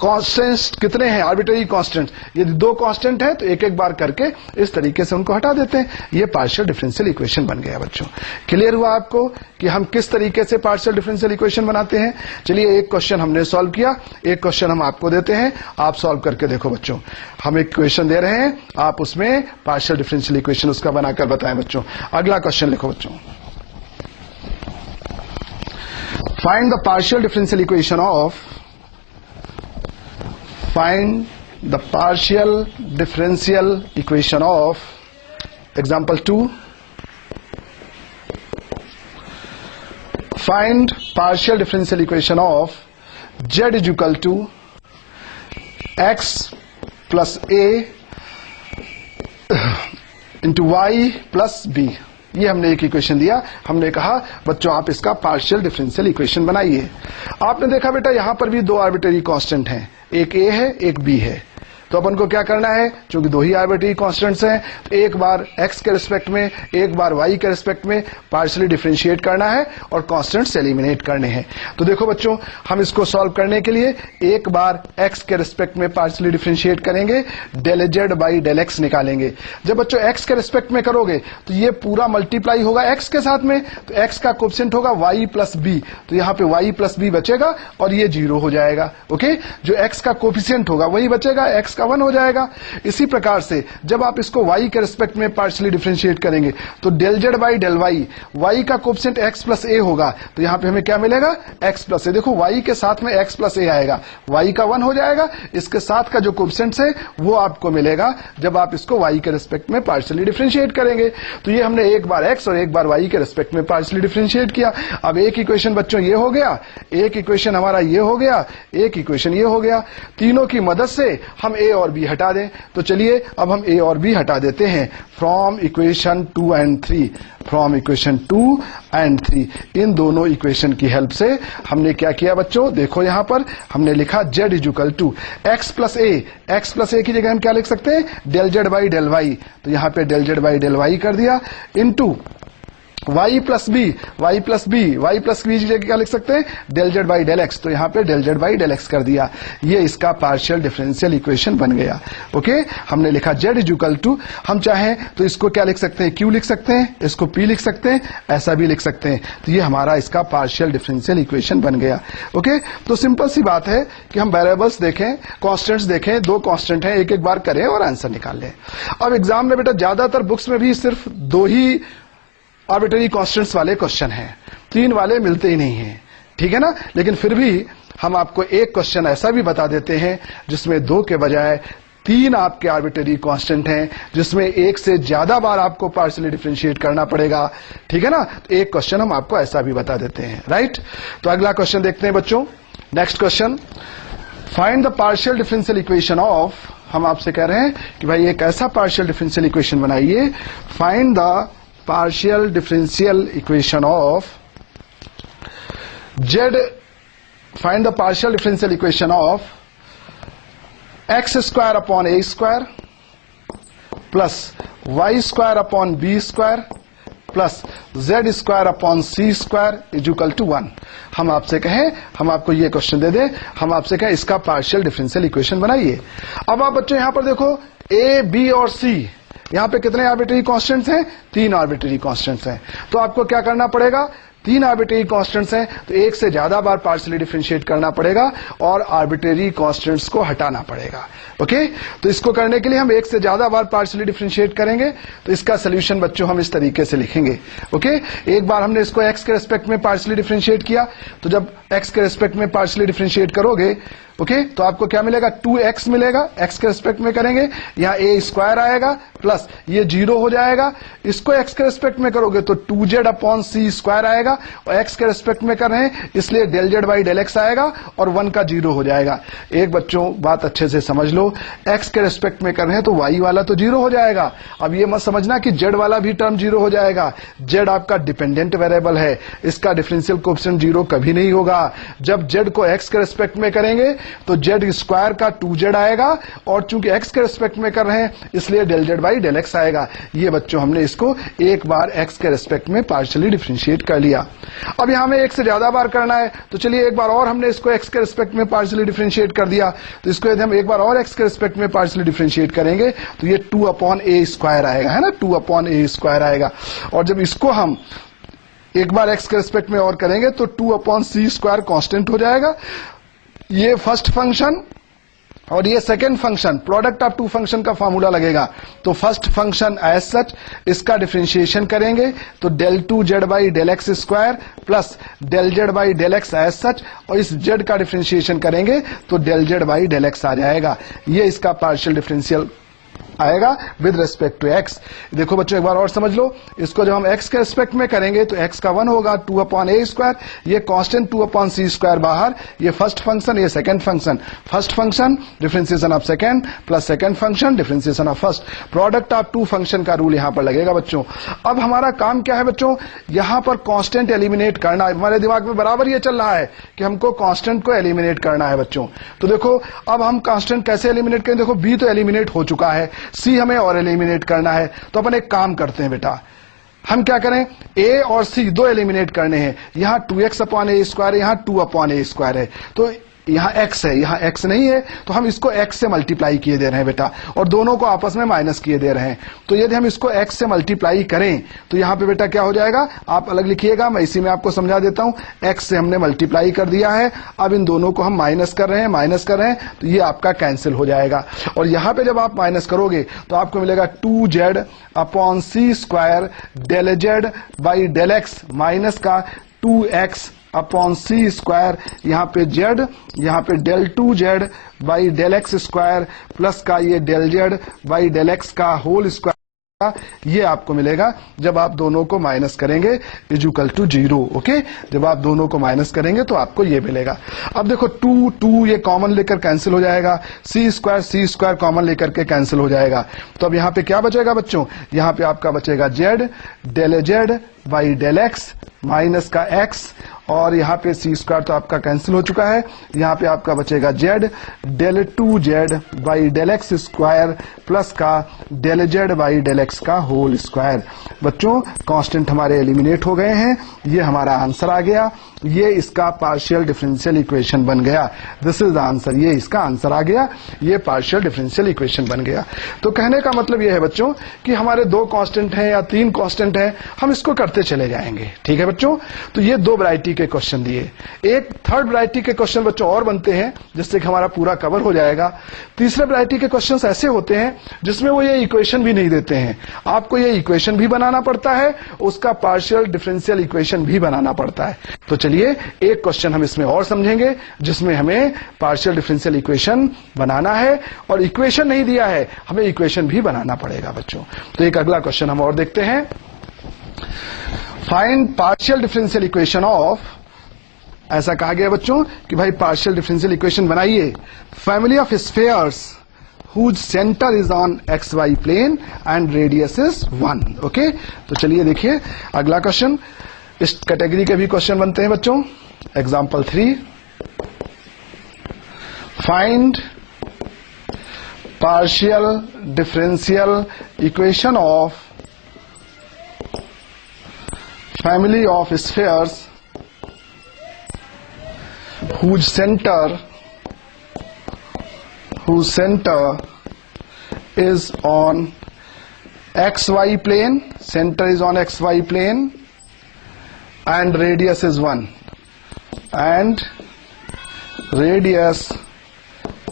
कॉन्स्टेंट्स कितने हैं, आर्बिट्रेरी कॉन्स्टेंट, यदि दो कॉन्स्टेंट है तो एक एक बार करके इस तरीके से उनको हटा देते हैं। ये पार्शियल डिफरेंशियल इक्वेशन बन गया बच्चों। क्लियर हुआ आपको कि हम किस तरीके से पार्शियल डिफरेंशियल इक्वेशन बनाते हैं। चलिए एक क्वेश्चन हमने सॉल्व किया, एक क्वेश्चन हम आपको देते हैं, आप सॉल्व करके देखो बच्चों। हम एक क्वेश्चन दे रहे हैं, आप उसमें पार्शियल डिफरेंशियल इक्वेशन उसका बनाकर बताएं बच्चों। अगला क्वेश्चन लिखो बच्चों, find the partial differential equation of, find the partial differential equation of, example 2, find partial differential equation of z is equal to x plus a into y plus b। ये हमने एक इक्वेशन दिया, हमने कहा बच्चों आप इसका पार्शियल डिफरेंशियल इक्वेशन बनाइए। आपने देखा बेटा यहां पर भी दो आर्बिट्रेरी कांस्टेंट हैं, एक ए है एक बी है, तो अपन को क्या करना है, क्योंकि दो ही आर्बिट्रेरी कांस्टेंट्स हैं, तो एक बार x के रिस्पेक्ट में एक बार y के रिस्पेक्ट में पार्शियली डिफरेंशिएट करना है और कांस्टेंट्स एलिमिनेट करने हैं। तो देखो बच्चों हम इसको सॉल्व करने के लिए एक बार x के रिस्पेक्ट में पार्शियली डिफरेंशिएट करेंगे, del z by del x निकालेंगे। जब बच्चों x के रिस्पेक्ट में करोगे तो ये पूरा मल्टीप्लाई होगा x के साथ में, तो x का कोएफिशिएंट होगा y प्लस बी, तो यहाँ पे y प्लस बी बचेगा और ये 0 हो जाएगा। ओके, जो x का कोएफिशिएंट होगा वही बचेगा, x 1 हो जाएगा। इसी प्रकार से जब आप इसको y के रिस्पेक्ट में पार्शियली डिफरेंशिएट करेंगे तो del z by del y, y का कोएफिशिएंट x प्लस a होगा, तो यहां पे हमें क्या मिलेगा, x प्लस a। देखो y के साथ में x प्लस a आएगा, y का 1 हो जाएगा, इसके साथ का जो कोएफिशिएंट है वो आपको मिलेगा जब आप इसको y के रिस्पेक्ट में पार्शियली डिफरेंशिएट करेंगे। तो ये हमने एक बार x और एक बार y के रिस्पेक्ट में पार्शियली डिफरेंशिएट किया। अब एक इक्वेशन बच्चों ये हो गया, एक इक्वेशन हमारा ये हो गया, एक इक्वेशन ये हो गया। तीनों की मदद से हम a और b हटा दें, तो चलिए अब हम a और b हटा देते हैं from equation 2 and 3, from equation 2 and 3। इन दोनों इक्वेशन की हेल्प से हमने क्या किया बच्चों, देखो यहां पर हमने लिखा z is equal to x plus a की जगह हम क्या लिख सकते हैं, del z by del y, तो यहां पे del z by del y कर दिया, इनटू y प्लस बी की जगह क्या लिख सकते हैं, del z by del x, तो यहां पे del z by del x कर दिया। ये इसका पार्शियल डिफरेंशियल इक्वेशन बन गया। ओके, हमने लिखा z इज इक्वल टू, हम चाहें तो इसको क्या लिख सकते हैं, q लिख सकते हैं, इसको p लिख सकते हैं, ऐसा भी लिख सकते हैं। तो ये हमारा इसका पार्शियल डिफरेंशियल इक्वेशन बन गया। ओके, तो सिंपल सी बात है कि हम वेरिएबल्स देखें, कॉन्स्टेंट्स देखें, दो कॉन्स्टेंट हैं, एक एक बार करें और आंसर निकाल लें। अब एग्जाम में बेटा ज्यादातर बुक्स में भी सिर्फ दो ही आर्बिट्रेरी कांस्टेंट्स वाले क्वेश्चन हैं, तीन वाले मिलते ही नहीं हैं, ठीक है ना। लेकिन फिर भी हम आपको एक क्वेश्चन ऐसा भी बता देते हैं जिसमें दो के बजाय तीन आपके आर्बिट्रेरी कांस्टेंट हैं, जिसमें एक से ज्यादा बार आपको पार्शियली डिफरेंशिएट करना पड़ेगा, ठीक है ना। तो एक क्वेश्चन हम आपको ऐसा भी बता देते हैं, राइट। तो अगला क्वेश्चन देखते हैं बच्चों। Next question, find the partial differential equation of, हम आपसे कह रहे हैं कि भाई एक ऐसा पार्शियल डिफरेंशियल इक्वेशन बनाइए, find the partial differential equation of z, find the partial differential equation of x square upon a square plus y square upon b square plus z square upon c square is equal to 1। हम आपसे कहें, हम आपको ये question दे दें, हम आपसे कहें इसका पार्शियल डिफरेंशियल इक्वेशन बनाइए। अब आप बच्चों यहां पर देखो a, b और c, यहां पे कितने आर्बिट्रेरी कांस्टेंट्स हैं, तीन आर्बिट्रेरी कांस्टेंट्स हैं। तो आपको क्या करना पड़ेगा, तीन आर्बिट्रेरी कांस्टेंट्स हैं तो एक से ज्यादा बार पार्शियली डिफरेंशिएट करना पड़ेगा और आर्बिट्रेरी कांस्टेंट्स को हटाना पड़ेगा। ओके, तो इसको करने के लिए हम एक से ज्यादा बार पार्शियली डिफरेंशिएट करेंगे, तो इसका सोल्यूशन बच्चों हम इस तरीके से लिखेंगे। ओके, एक बार हमने इसको x के रिस्पेक्ट में पार्शियली डिफरेंशिएट किया, तो जब x के रिस्पेक्ट में पार्शियली डिफरेंशिएट करोगे, ओके, तो आपको क्या मिलेगा, 2x मिलेगा, x के रिस्पेक्ट में करेंगे, यहाँ a स्क्वायर आएगा प्लस ये 0 हो जाएगा, इसको x के रिस्पेक्ट में करोगे तो 2z अपॉन c स्क्वायर आएगा, और x के रिस्पेक्ट में कर रहे हैं इसलिए del z by del x आएगा और 1 का 0 हो जाएगा। एक बच्चों बात अच्छे से समझ लो, x के रिस्पेक्ट में कर रहे हैं तो y वाला तो 0 हो जाएगा। अब ये मत समझना कि z वाला भी टर्म 0 हो जाएगा, z आपका डिपेंडेंट वेरिएबल है, इसका डिफरेंशियल कोएफिशिएंट 0 कभी नहीं होगा। जब z को x के रिस्पेक्ट में करेंगे तो z स्क्वायर का 2z आएगा, और चूंकि x के रिस्पेक्ट में कर रहे हैं इसलिए del z by del x आएगा। ये बच्चों हमने इसको एक बार x के रिस्पेक्ट में पार्शियली डिफरेंशिएट कर लिया। गया। अब यहां हमें एक से ज्यादा बार करना है, तो चलिए एक बार और हमने इसको एक्स के रिस्पेक्ट में पार्शियली डिफरेंशिएट कर दिया, तो इसको यदि हम एक बार और एक्स के रिस्पेक्ट में पार्शियली डिफरेंशिएट करेंगे तो ये 2/a² आएगा, है ना, 2/a² आएगा। और जब इसको हम एक बार एक्स के रिस्पेक्ट में और करेंगे तो 2/c² कांस्टेंट हो जाएगा। ये फर्स्ट फंक्शन और ये second function, product of two function का फॉर्मूला लगेगा। तो फर्स्ट फंक्शन एज सच, इसका डिफरेंशिएशन करेंगे तो del2z/del x² plus del z/del x as such, और इस z का डिफरेंशिएशन करेंगे तो del z/del x आ जाएगा। ये इसका पार्शियल डिफरेंशियल आएगा विद रेस्पेक्ट टू एक्स। देखो बच्चों एक बार और समझ लो, इसको जब हम एक्स के रेस्पेक्ट में करेंगे तो एक्स का 1 होगा 2/a², ये कांस्टेंट 2/c² बाहर, ये फर्स्ट फंक्शन, ये second function, first function differentiation of second plus second function differentiation of first, product of two function का रूल यहां पर लगेगा बच्चों। अब हमारा काम क्या है बच्चों, यहां पर कांस्टेंट एलिमिनेट करना है। हमारे दिमाग में बराबर ये चल रहा है कि हमको कांस्टेंट को एलिमिनेट करना है बच्चों। तो देखो अब हम कांस्टेंट कैसे एलिमिनेट करें, देखो बी तो एलिमिनेट हो चुका है, सी हमें और एलिमिनेट करना है। तो अपन एक काम करते हैं बेटा, हम क्या करें, ए और सी दो एलिमिनेट करने हैं। यहां 2x/a², यहां 2/a² है, तो यहां x है, यहां x नहीं है, तो हम इसको x से मल्टीप्लाई किए दे रहे हैं बेटा, और दोनों को आपस में माइनस किए दे रहे हैं। तो यदि हम इसको x से मल्टीप्लाई करें तो यहां पे बेटा क्या हो जाएगा, आप अलग लिखिएगा, मैं इसी में आपको समझा देता हूं। x से हमने मल्टीप्लाई कर दिया है, अब इन दोनों को हम माइनस कर रहे हैं, तो ये आपका कैंसिल हो जाएगा। और यहां पे जब आप माइनस करोगे तो आपको मिलेगा 2z/c² del z/del x minus का 2x/c², यहाँ पे z, यहाँ पे del2z/del x² प्लस का ये del z/del x का होल स्क्वायर, ये आपको मिलेगा जब आप दोनों को माइनस करेंगे इक्वल टू 0। ओके, जब आप दोनों को माइनस करेंगे तो आपको ये मिलेगा। अब देखो 2 ये कॉमन लेकर कैंसिल हो जाएगा, c² कॉमन लेकर के कैंसिल हो जाएगा। तो अब यहाँ पे क्या बचेगा बच्चों, यहाँ पे आपका बचेगा z del z/del x minus का x, और यहाँ पे c² तो आपका कैंसिल हो चुका है, यहाँ पे आपका बचेगा z del2z/del x² प्लस का del z/del x का होल स्क्वायर। बच्चों कांस्टेंट हमारे एलिमिनेट हो गए हैं, ये हमारा आंसर आ गया, ये इसका पार्शियल डिफरेंशियल इक्वेशन बन गया। दिस इज द आंसर, ये इसका आंसर आ गया, ये पार्शियल डिफरेंशियल इक्वेशन बन गया। तो कहने का मतलब ये है बच्चों कि हमारे 2 कांस्टेंट हैं या 3 कांस्टेंट हैं, हम इसको करते चले जाएंगे। ठीक है बच्चों, तो ये 2 वैरायटी के क्वेश्चन दिए। एक थर्ड वैरायटी के क्वेश्चन बच्चों और बनते हैं जिससे कि हमारा पूरा कवर हो जाएगा। तीसरे वैरायटी के क्वेश्चन ऐसे होते हैं जिसमें वो ये इक्वेशन भी नहीं देते हैं, आपको ये इक्वेशन भी बनाना पड़ता है, उसका पार्शियल डिफरेंशियल इक्वेशन भी बनाना पड़ता है। तो चलिए एक क्वेश्चन हम इसमें और समझेंगे जिसमें हमें पार्शियल डिफरेंशियल इक्वेशन बनाना है, और इक्वेशन नहीं दिया है, हमें इक्वेशन भी बनाना पड़ेगा बच्चों। तो एक अगला क्वेश्चन हम और देखते हैं, find partial differential equation of, ऐसा कहा गया बच्चों कि भाई पार्शियल डिफरेंशियल इक्वेशन बनाइए, family of spheres whose center is on xy plane and radius is 1। Okay, तो चलिए देखिए अगला क्वेश्चन, इस कैटेगरी के भी क्वेश्चन बनते हैं बच्चों। Example 3, find partial differential equation of family of spheres whose center is on xy plane, center is on xy plane and radius is 1, and radius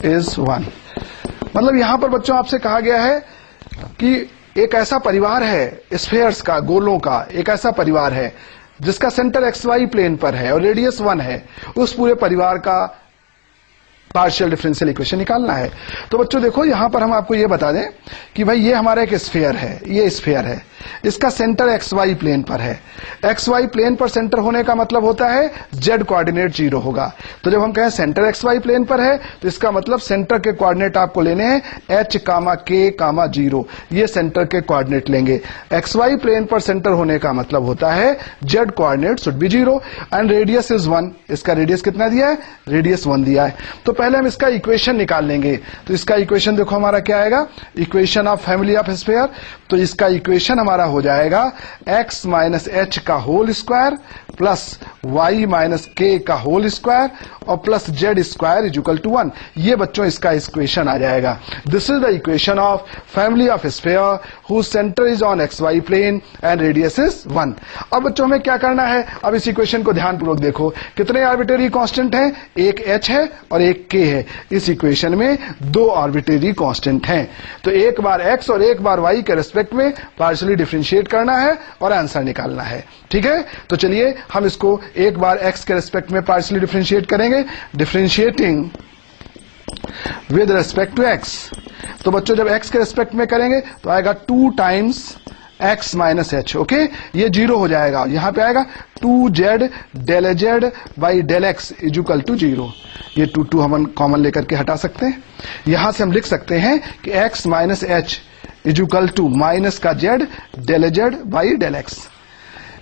is 1। मतलब यहां पर बच्चों आपसे कहा गया है कि एक ऐसा परिवार है स्फीयर्स का, गोलों का एक ऐसा परिवार है जिसका सेंटर xy प्लेन पर है और रेडियस 1 है, उस पूरे परिवार का पार्शियल डिफरेंशियल इक्वेशन निकालना है। तो बच्चों देखो यहां पर हम आपको ये बता दें कि भाई ये हमारा एक स्फीयर है, ये स्फीयर है, इसका सेंटर XY प्लेन पर है। XY प्लेन पर सेंटर होने का मतलब होता है Z कोऑर्डिनेट 0 होगा। तो जब हम कहें सेंटर XY प्लेन पर है तो इसका मतलब सेंटर के कोऑर्डिनेट आपको लेने हैं H, K, 0, ये सेंटर के कोऑर्डिनेट लेंगे। XY प्लेन पर सेंटर होने का मतलब होता है Z coordinate should be 0 and radius is 1। इसका रेडियस कितना दिया है, रेडियस 1 दिया है। तो पहले हम इसका इक्वेशन निकाल लेंगे। तो इसका इक्वेशन देखो हमारा क्या आएगा, equation of family of sphere. तो इसका इक्वेशन हमारा हो जाएगा x माइनस एच का whole square plus y minus k का होल स्क्वायर और plus z square is equal to 1। ये बच्चों इसका इक्वेशन आ जाएगा। This is the equation of family of sphere whose centre is on XY plane and radius is 1। अब बच्चों हमें क्या करना है, अब इस इक्वेशन को ध्यानपूर्वक देखो, कितने आर्बिट्रेरी कांस्टेंट हैं, एक h है और एक k है। इस इक्वेशन में दो आर्बिट्रेरी कांस्टेंट हैं, तो एक बार x और एक बार y के रेस्पेक्ट में पार्शियली डिफरेंशिएट करना है और आंसर निकालना है। ठीक है, तो चलिए हम इसको एक बार x के रेस्पेक्ट में पार्शियली डिफरेंशिएट करेंगे। Differentiating with respect to x, तो बच्चों जब x के रेस्पेक्ट में करेंगे तो आएगा 2 times x minus h. Okay, ये 0 हो जाएगा, यहां पे आएगा 2z del z by del x is equal to 0। ये 2 हम कॉमन लेकर के हटा सकते हैं। यहां से हम लिख सकते हैं कि x minus h is equal to minus का z del z by del x.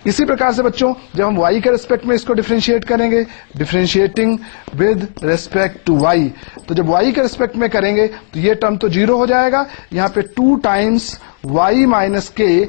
इसी प्रकार से बच्चों जब हम y के रेस्पेक्ट में इसको डिफरेंशिएट करेंगे, differentiating with respect to y, तो जब y के रेस्पेक्ट में करेंगे तो ये टर्म तो 0 हो जाएगा, यहां पे 2 times y minus k,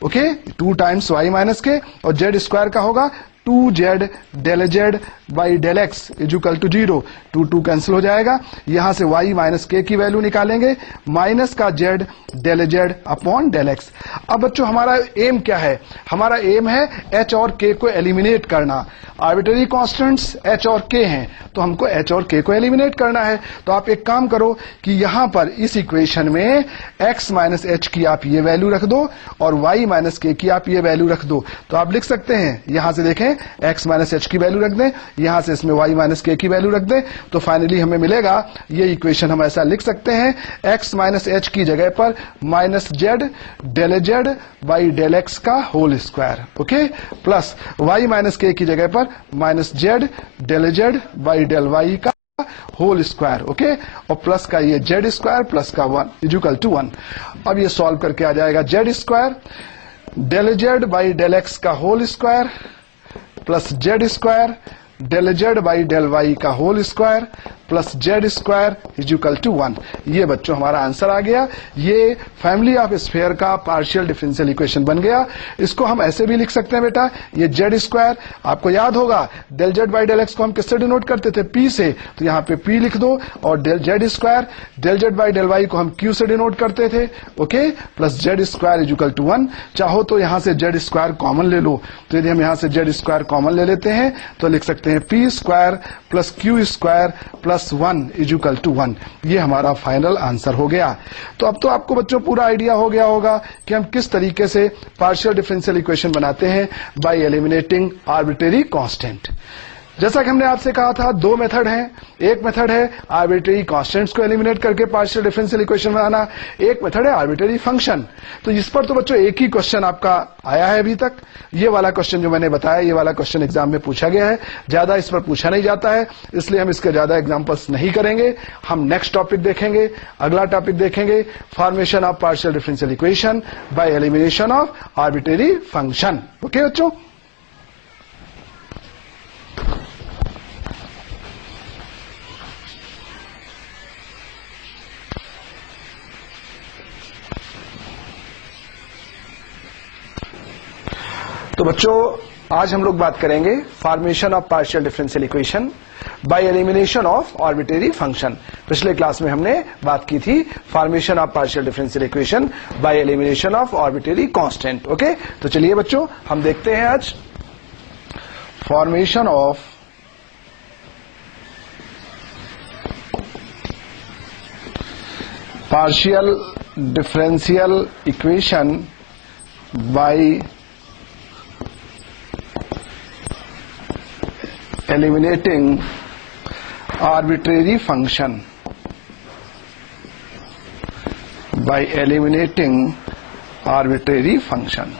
okay 2 times y minus k और z स्क्वायर का होगा 2z del z by del x is equal to 0। 2 cancel हो जाएगा, यहां से y माइनस के की वैल्यू निकालेंगे, माइनस का z del z upon del x. अब बच्चों हमारा एम क्या है, हमारा एम है h और k को एलिमिनेट करना। आर्बिट्रेरी कांस्टेंट्स h और k हैं, तो हमको h और k को एलिमिनेट करना है। तो आप एक काम करो कि यहां पर इस इक्वेशन में x माइनस एच की आप ये वैल्यू रख दो और y माइनस के की आप ये वैल्यू रख दो। तो आप लिख सकते हैं, यहां से देखें x माइनस एच की वैल्यू रख दें, यहां से इसमें y माइनस के की वैल्यू रख दें, तो फाइनली हमें मिलेगा ये इक्वेशन हम ऐसा लिख सकते हैं, x माइनस एच की जगह पर minus z del z by del x का whole square, okay, plus y minus k की जगह पर minus z del z by del y का होल स्क्वायर, ओके, और प्लस का ये जेड स्क्वायर प्लस का 1 इज इक्वल टू 1। अब ये सॉल्व करके आ जाएगा z square del z by del x का whole square plus z square del z by del y का whole square plus z square is equal to 1। ये बच्चों हमारा आंसर आ गया। ये फैमिली ऑफ स्फीयर का पार्शियल डिफरेंशियल इक्वेशन बन गया। इसको हम ऐसे भी लिख सकते हैं बेटा, ये जेड स्क्वायर, आपको याद होगा del z by del x को हम किससे डिनोट करते थे, पी से, तो यहाँ पे पी लिख दो, और del z square del z by del y को हम क्यू से डिनोट करते थे, okay, plus z square is equal to 1। चाहो तो यहां से जेड स्क्वायर कॉमन ले लो, तो यदि हम यहां से जेड स्क्वायर कॉमन ले लेते हैं तो लिख सकते हैं p square plus q square plus 1 is equal to 1। ये हमारा फाइनल आंसर हो गया। तो अब तो आपको बच्चों पूरा आइडिया हो गया होगा कि हम किस तरीके से पार्शियल डिफरेंशियल इक्वेशन बनाते हैं बाय एलिमिनेटिंग आर्बिट्रेरी कांस्टेंट। जैसा कि हमने आपसे कहा था, दो मेथड हैं। एक मेथड है आर्बिट्रेरी कांस्टेंट्स को एलिमिनेट करके पार्शियल डिफरेंशियल इक्वेशन बनाना, एक मेथड है आर्बिट्रेरी फंक्शन। तो इस पर तो बच्चों एक ही क्वेश्चन आपका आया है अभी तक, ये वाला क्वेश्चन जो मैंने बताया, ये वाला क्वेश्चन एग्जाम में पूछा गया है, ज्यादा इस पर पूछा नहीं जाता है, इसलिए हम इसके ज्यादा एग्जाम्पल्स नहीं करेंगे। हम नेक्स्ट टॉपिक देखेंगे, अगला टॉपिक देखेंगे formation of partial differential equation bye elimination of arbitrary function. Okay बच्चों, तो बच्चों आज हम लोग बात करेंगे formation of partial differential equation bye elimination of arbitrary function. पिछले क्लास में हमने बात की थी formation of partial differential equation bye elimination of arbitrary constant. Okay, तो चलिए बच्चों हम देखते हैं आज formation of partial differential equation bye eliminating arbitrary function by eliminating arbitrary function।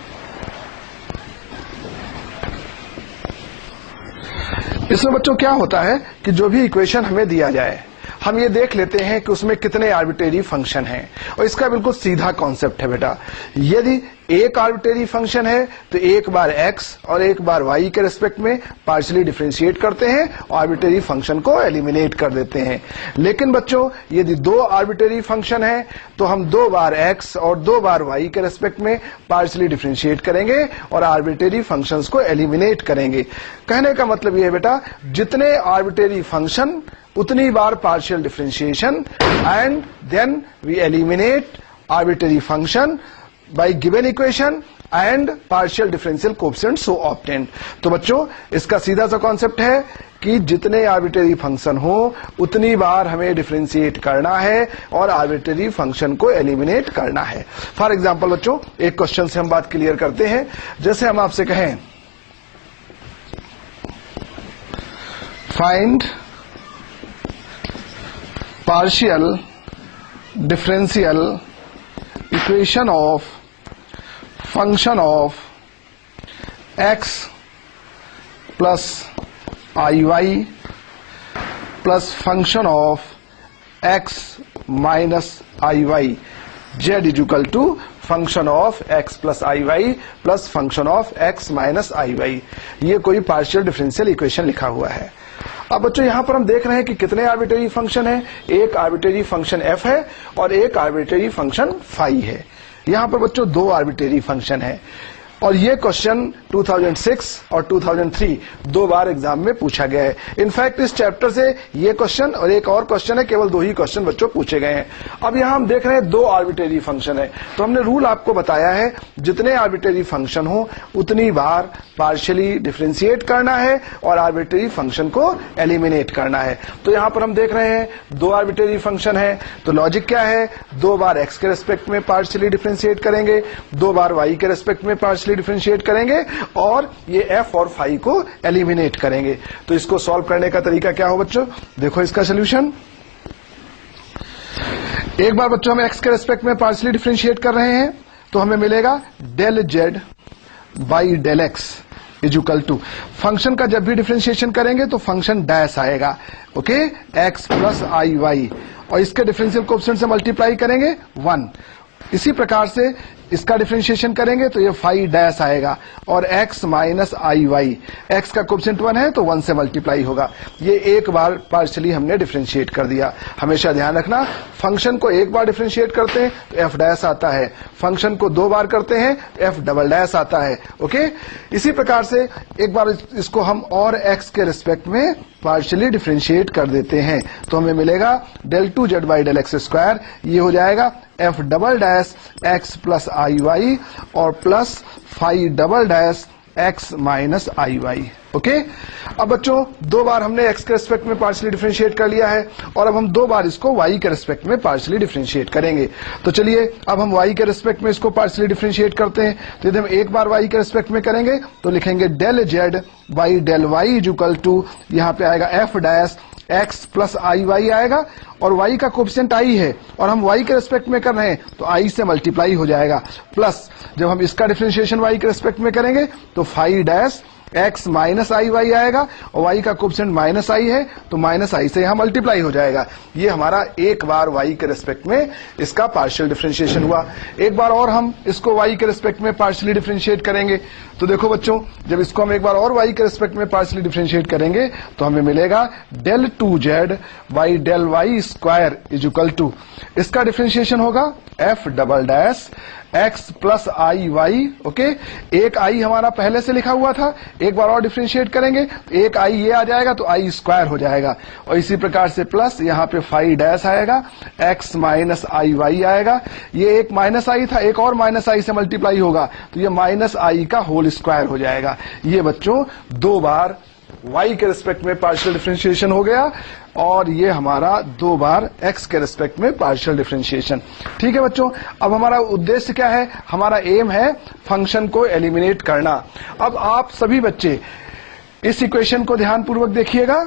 इसमें बच्चों क्या होता है कि जो भी इक्वेशन हमें दिया जाए, हम ये देख लेते हैं कि उसमें कितने आर्बिट्रेरी फंक्शन हैं, और इसका बिल्कुल सीधा कॉन्सेप्ट है बेटा। यदि एक आर्बिट्रेरी फंक्शन है तो एक बार x और एक बार y के रेस्पेक्ट में पार्शियली डिफरेंशिएट करते हैं और आर्बिट्रेरी फंक्शन को एलिमिनेट कर देते हैं। लेकिन बच्चों यदि दो आर्बिट्रेरी फंक्शन है तो हम 2 बार x और 2 बार y के रेस्पेक्ट में पार्शियली डिफरेंशिएट करेंगे और आर्बिट्रेरी फंक्शंस को एलिमिनेट करेंगे। कहने का मतलब ये है बेटा, जितने आर्बिट्रेरी फंक्शन उतनी बार partial differentiation, and then we eliminate arbitrary function by given equation and partial differential coefficient so obtained। तो बच्चों इसका सीधा सा कॉन्सेप्ट है कि जितने आर्बिट्रेरी फंक्शन हो उतनी बार हमें डिफरेंशिएट करना है और आर्बिट्रेरी फंक्शन को एलिमिनेट करना है। फॉर एग्जांपल बच्चों एक क्वेश्चन से हम बात क्लियर करते हैं। जैसे हम आपसे कहें find partial differential equation of function of x plus iy plus function of x minus iy z equal to function of x plus iy plus function of x minus iy। ये कोई partial differential equation लिखा हुआ है। अब बच्चों यहां पर हम देख रहे हैं कि कितने आर्बिट्रेरी फंक्शन है। एक आर्बिट्रेरी फंक्शन f है और एक आर्बिट्रेरी फंक्शन फाई है। यहां पर बच्चों 2 आर्बिट्रेरी फंक्शन है, और ये क्वेश्चन 2006 और 2003 2 बार एग्जाम में पूछा गया है। इनफैक्ट इस चैप्टर से ये क्वेश्चन और एक और क्वेश्चन है, केवल 2 ही क्वेश्चन बच्चों पूछे गए हैं। अब यहां हम देख रहे हैं 2 आर्बिट्रेरी फंक्शन है, तो हमने रूल आपको बताया है जितने आर्बिट्रेरी फंक्शन हो उतनी बार पार्शियली डिफरेंशिएट करना है और आर्बिट्रेरी फंक्शन को एलिमिनेट करना है। तो यहां पर हम देख रहे हैं 2 आर्बिट्रेरी फंक्शन है, तो लॉजिक क्या है, 2 बार x के रेस्पेक्ट में पार्शियली डिफरेंशिएट करेंगे, 2 बार y के रेस्पेक्ट में पार्शियली डिफरेंशिएट करेंगे और ये f और फाई को एलिमिनेट करेंगे। तो इसको सॉल्व करने का तरीका क्या हो बच्चों, देखो इसका सोल्यूशन। एक बार बच्चों हम x के रेस्पेक्ट में पार्शियली डिफरेंशिएट कर रहे हैं तो हमें मिलेगा del z by del x is equal to, function का जब भी डिफरेंशिएशन करेंगे तो फंक्शन डैश आएगा, okay, x plus i y, और इसके डिफरेंशियल कोएफिशिएंट से मल्टीप्लाई करेंगे 1। इसी प्रकार से इसका डिफरेंशिएशन करेंगे तो ये फाई डैश आएगा और x minus i Y, x का कोएफिशिएंट 1 है तो 1 से मल्टीप्लाई होगा। ये एक बार पार्शियली हमने डिफरेंशिएट कर दिया। हमेशा ध्यान रखना, फंक्शन को एक बार डिफरेंशिएट करते हैं तो f डैश आता है, फंक्शन को 2 बार करते हैं तो f डबल डैश आता है, ओके। इसी प्रकार से एक बार इसको हम और x के रिस्पेक्ट में पार्शियली डिफरेंशिएट कर देते हैं तो हमें मिलेगा del 2z by del x square, ये हो जाएगा f double dash x plus i y और plus phi double dash x minus i y, okay. अब बच्चों 2 बार हमने x के रिस्पेक्ट में पार्शियली डिफरेंशिएट कर लिया है और अब हम 2 बार इसको y के रिस्पेक्ट में पार्शियली डिफरेंशिएट करेंगे। तो चलिए अब हम y के रिस्पेक्ट में इसको पार्शियली डिफरेंशिएट करते हैं। तो यदि हम एक बार y के रिस्पेक्ट में करेंगे तो लिखेंगे del z by del y is equal to, यहाँ पे आएगा f dash x plus i y आएगा और y का कोएफिशिएंट i है और हम y के रिस्पेक्ट में कर रहे हैं तो i से मल्टीप्लाई हो जाएगा, प्लस जब हम इसका डिफरेंशिएशन y के रिस्पेक्ट में करेंगे तो phi dash x minus i y आएगा और y का कोएफिशिएंट माइनस i है तो माइनस i से यहां मल्टीप्लाई हो जाएगा। ये हमारा एक बार y के रिस्पेक्ट में इसका पार्शियल डिफरेंशिएशन हुआ। एक बार और हम इसको y के रिस्पेक्ट में पार्शियली डिफरेंशिएट करेंगे तो देखो बच्चों, जब इसको हम एक बार और y के रिस्पेक्ट में पार्शियली डिफरेंशिएट करेंगे तो हमें मिलेगा del 2z by del y square is equal to, इसका डिफरेंशिएशन होगा f double dash x plus i y, okay. एक i हमारा पहले से लिखा हुआ था, एक बार और डिफरेंशिएट करेंगे एक i ये आ जाएगा तो i स्क्वायर हो जाएगा और इसी प्रकार से प्लस यहाँ पे फाई डैश आएगा, x माइनस आई वाई आएगा। ये एक माइनस i था, एक और माइनस i से मल्टीप्लाई होगा तो ये माइनस i का होल स्क्वायर हो जाएगा। ये बच्चों 2 बार y के रिस्पेक्ट में पार्शियल डिफरेंशिएशन हो गया और ये हमारा 2 बार x के रिस्पेक्ट में पार्शियल डिफरेंशिएशन। ठीक है बच्चों, अब हमारा उद्देश्य क्या है, हमारा एम है फंक्शन को एलिमिनेट करना। अब आप सभी बच्चे इस इक्वेशन को ध्यानपूर्वक देखिएगा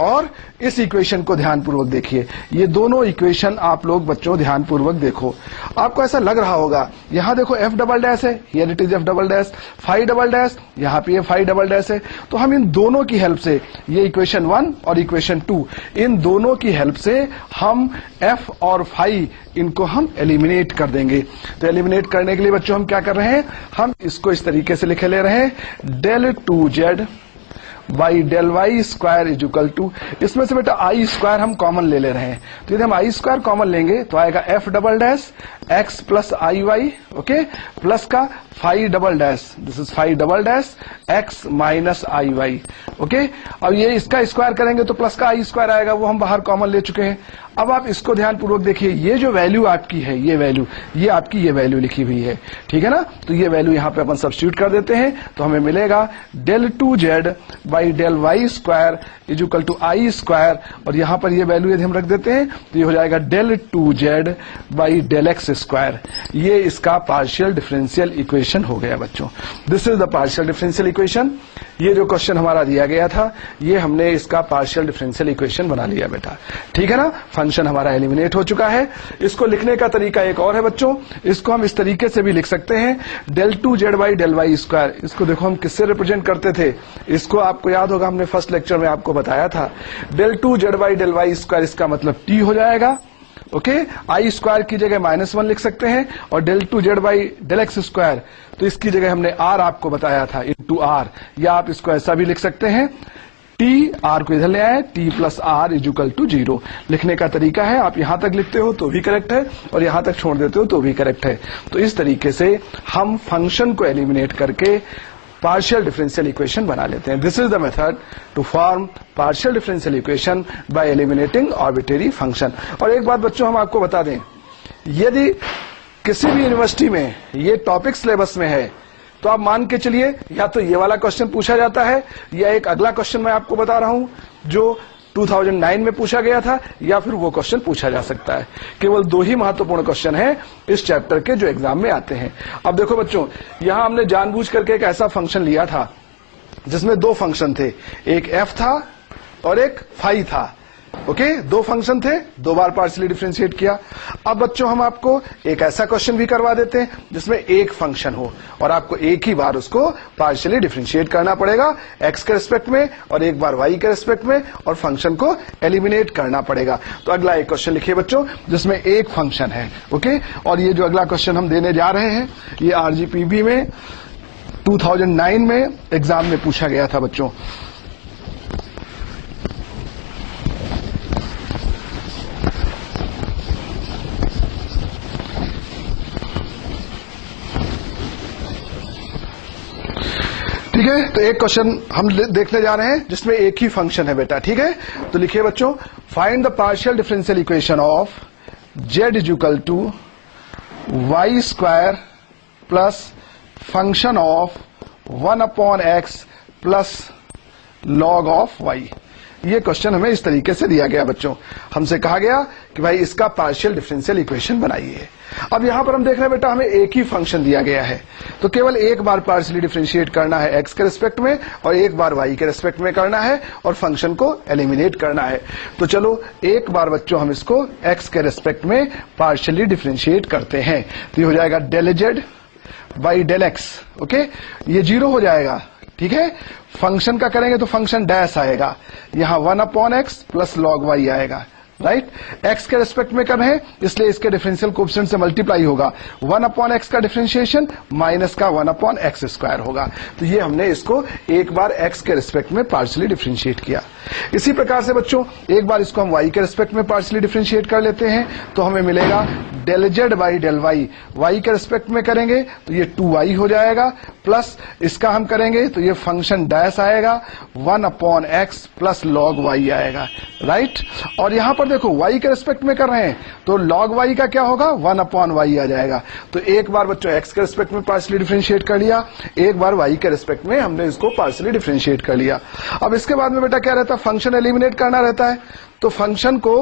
और इस इक्वेशन को ध्यानपूर्वक देखिए। ये दोनों इक्वेशन आप लोग बच्चों ध्यानपूर्वक देखो। आपको ऐसा लग रहा होगा, यहां देखो एफ डबल डैश है, here it is f double dash, phi double dash, यहां पे ये फाई डबल डैश है। तो हम इन दोनों की हेल्प से, ये इक्वेशन 1 और इक्वेशन 2, इन दोनों की हेल्प से हम एफ और फाई इनको हम एलिमिनेट कर देंगे। तो एलिमिनेट करने के लिए बच्चों हम क्या कर रहे हैं, हम इसको इस तरीके से लिखे ले रहे हैं, del 2z by del y square is equal to, इसमें से बेटा आई स्क्वायर हम कॉमन ले रहे हैं। तो यदि हम आई स्क्वायर कॉमन लेंगे तो आएगा f double dash x plus i y, okay, plus का phi double dash, this is phi double dash x minus i y, okay. अब ये इसका स्क्वायर करेंगे तो प्लस का आई स्क्वायर आएगा, वो हम बाहर कॉमन ले चुके हैं। अब आप इसको ध्यानपूर्वक देखिए, ये जो वैल्यू आपकी है, ये वैल्यू, ये आपकी ये वैल्यू लिखी हुई है, ठीक है ना। तो ये वैल्यू यहां पे अपन सब्स्टिट्यूट कर देते हैं, तो हमें मिलेगा del 2z by del y square is equal to i square, और यहां पर ये वैल्यू यदि हम रख देते हैं तो ये हो जाएगा del 2z by del x square. ये इसका पार्शियल डिफरेंशियल इक्वेशन हो गया बच्चों। This is the partial differential equation. ये जो क्वेश्चन हमारा दिया गया था, ये हमने इसका पार्शियल डिफरेंशियल इक्वेशन बना लिया बेटा, ठीक है ना। फंक्शन हमारा एलिमिनेट हो चुका है। इसको लिखने का तरीका एक और है बच्चों, इसको हम इस तरीके से भी लिख सकते हैं, del 2z by del y square. इसको देखो हम किससे रिप्रेजेंट करते थे, इसको आपको याद होगा, हमने फर्स्ट लेक्चर में आपको बताया था, del 2z by del y square, इसका मतलब t हो जाएगा, ओके। आई स्क्वायर की जगह -1 लिख सकते हैं, और del 2z by del x square, तो इसकी जगह हमने r आपको बताया था इंटू r, या आप इसको ऐसा भी लिख सकते हैं, टी, आर को इधर ले आए, t plus r is equal to 0। लिखने का तरीका है, आप यहां तक लिखते हो तो भी करेक्ट है, और यहां तक छोड़ देते हो तो भी करेक्ट है। तो इस तरीके से हम फंक्शन को एलिमिनेट करके पार्शियल डिफरेंशियल इक्वेशन बना लेते हैं। This is the method to form partial differential equation by eliminating arbitrary function. और एक बात बच्चों हम आपको बता दें, यदि किसी भी यूनिवर्सिटी में ये टॉपिक सिलेबस में है तो आप मान के चलिए, या तो ये वाला क्वेश्चन पूछा जाता है, या एक अगला क्वेश्चन मैं आपको बता रहा हूं जो 2009 में पूछा गया था, या फिर वो क्वेश्चन पूछा जा सकता है। केवल 2 ही महत्वपूर्ण क्वेश्चन हैं इस चैप्टर के जो एग्जाम में आते हैं। अब देखो बच्चों, यहां हमने जानबूझ करके एक ऐसा फंक्शन लिया था जिसमें 2 फंक्शन थे, एक एफ था और एक फाई था, ओके। 2 फंक्शन थे, 2 बार पार्शियली डिफरेंशिएट किया। अब बच्चों हम आपको एक ऐसा क्वेश्चन भी करवा देते हैं जिसमें एक फंक्शन हो और आपको एक ही बार उसको पार्शियली डिफरेंशिएट करना पड़ेगा, एक्स के रिस्पेक्ट में और एक बार वाई के रिस्पेक्ट में, और फंक्शन को एलिमिनेट करना पड़ेगा। तो अगला एक क्वेश्चन लिखिए बच्चों जिसमें एक फंक्शन है, ओके। और ये जो अगला क्वेश्चन हम देने जा रहे हैं, ये आरजीपीबी में 2009 में एग्जाम में पूछा गया था बच्चों। ठीक है, तो एक क्वेश्चन हम देखने जा रहे हैं जिसमें एक ही फंक्शन है बेटा, ठीक है। तो लिखिए बच्चों, find the partial differential equation of z is equal to y square plus function of 1/x plus log of y। ये क्वेश्चन हमें इस तरीके से दिया गया बच्चों। हमसे कहा गया कि भाई इसका पार्शियल डिफरेंशियल इक्वेशन बनाइए। अब यहां पर हम देख रहे हैं बेटा, हमें एक ही फंक्शन दिया गया है, तो केवल एक बार पार्शियली डिफरेंशिएट करना है एक्स के रिस्पेक्ट में, और एक बार वाई के रिस्पेक्ट में करना है, और फंक्शन को एलिमिनेट करना है। तो चलो एक बार बच्चों हम इसको एक्स के रिस्पेक्ट में पार्शियली डिफरेंशिएट करते हैं। तो ये हो जाएगा del z by del x, okay. ये 0 हो जाएगा, ठीक है। फंक्शन का करेंगे तो फंक्शन डैश आएगा, यहां 1/x प्लस लॉग वाई आएगा, राइट। एक्स के रेस्पेक्ट में कर रहे हैं इसलिए इसके डिफरेंशियल कोएफिशिएंट से मल्टीप्लाई होगा, 1/x का डिफरेंशिएशन माइनस का 1/x स्क्वायर होगा। तो ये हमने इसको एक बार एक्स के रेस्पेक्ट में पार्शियली डिफरेंशिएट किया। इसी प्रकार से बच्चों एक बार इसको हम वाई के रेस्पेक्ट में पार्शियली डिफरेंशिएट कर लेते हैं, तो हमें मिलेगा del z by del y. Y के रेस्पेक्ट में करेंगे तो ये 2y हो जाएगा, प्लस इसका हम करेंगे तो ये फंक्शन डैश आएगा, 1/x प्लस लॉग वाई आएगा, राइट। और यहां पर देखो y के रेस्पेक्ट में कर रहे हैं तो log y का क्या होगा, 1/y आ जाएगा। तो एक बार बच्चों x के रेस्पेक्ट में पार्शियली डिफरेंशिएट कर लिया, एक बार y के रेस्पेक्ट में हमने इसको पार्शियली डिफरेंशिएट कर लिया। अब इसके बाद में बेटा क्या रहता है, फंक्शन एलिमिनेट करना रहता है। तो फंक्शन को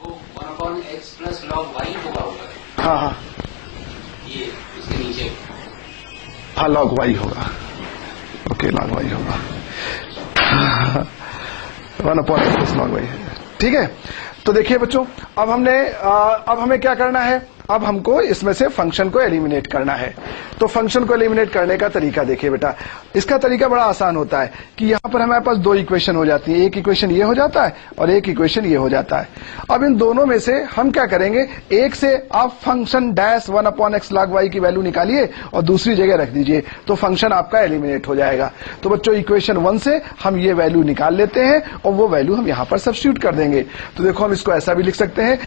1/x प्लस लॉग y होगा, हाँ, ये इसके नीचे, हाँ लॉग y होगा, ओके लॉग y होगा। 1/x प्लस log y है। ठीक है, तो देखिए बच्चों, अब हमें क्या करना है, अब हमको इसमें से फंक्शन को एलिमिनेट करना है। तो फंक्शन को एलिमिनेट करने का तरीका देखिए बेटा, इसका तरीका बड़ा आसान होता है कि यहां पर हमारे पास दो इक्वेशन हो जाती है, एक इक्वेशन ये हो जाता है और एक इक्वेशन ये हो जाता है। अब इन दोनों में से हम क्या करेंगे, एक से आप function dash 1/x log y की वैल्यू निकालिए और दूसरी जगह रख दीजिए, तो फंक्शन आपका एलिमिनेट हो जाएगा। तो बच्चों इक्वेशन 1 से हम ये वैल्यू निकाल लेते हैं और वो वैल्यू हम यहां पर सब्स्टिट्यूट कर देंगे। तो देखो हम इसको ऐसा भी लिख सकते हैं,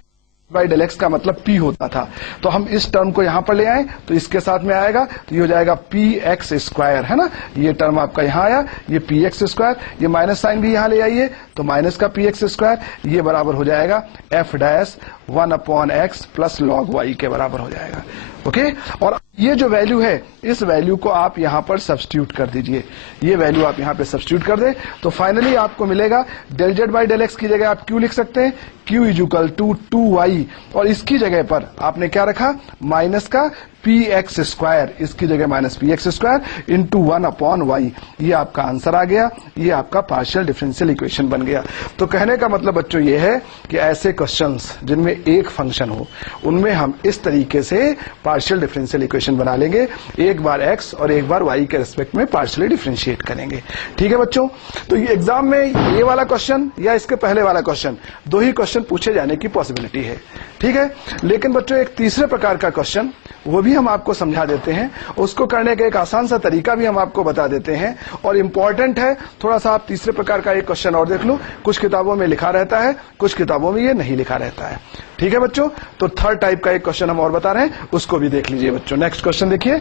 बाई डेल एक्स का मतलब p होता था, तो हम इस टर्म को यहां पर ले आए तो इसके साथ में आएगा, तो ये हो जाएगा px स्क्वायर, है ना, ये टर्म आपका यहां आया, ये px स्क्वायर, ये माइनस साइन भी यहां ले आइए तो माइनस का px स्क्वायर, ये बराबर हो जाएगा f dash 1/x plus log y के बराबर हो जाएगा। ओके, और ये जो वैल्यू है इस वैल्यू को आप यहां पर सब्स्टिट्यूट कर दीजिए, ये वैल्यू आप यहां पे सब्स्टिट्यूट कर दें तो फाइनली आपको मिलेगा del z by del x की जगह आप q लिख सकते हैं, q is equal to 2y, और इसकी जगह पर आपने क्या रखा, माइनस का px स्क्वायर, इसकी जगह minus px square into 1/y। ये आपका आंसर आ गया, ये आपका पार्शियल डिफरेंशियल इक्वेशन बन गया। तो कहने का मतलब बच्चों ये है कि ऐसे क्वेश्चंस जिनमें एक फंक्शन हो उनमें हम इस तरीके से पार्शियल डिफरेंशियल इक्वेशन बना लेंगे, एक बार x और एक बार y के रिस्पेक्ट में पार्शियली डिफरेंशिएट करेंगे। ठीक है बच्चों, तो ये एग्जाम में ये वाला क्वेश्चन या इसके पहले वाला क्वेश्चन, दो ही क्वेश्चन पूछे जाने की पॉसिबिलिटी है। ठीक है, लेकिन बच्चों एक तीसरे प्रकार का क्वेश्चन वो भी हम आपको समझा देते हैं, उसको करने का एक आसान सा तरीका भी हम आपको बता देते हैं और इम्पोर्टेंट है। थोड़ा सा आप तीसरे प्रकार का एक क्वेश्चन और देख लो, कुछ किताबों में लिखा रहता है, कुछ किताबों में ये नहीं लिखा रहता है। ठीक है बच्चों, तो थर्ड टाइप का एक क्वेश्चन हम और बता रहे हैं, उसको भी देख लीजिए बच्चों। नेक्स्ट क्वेश्चन देखिए,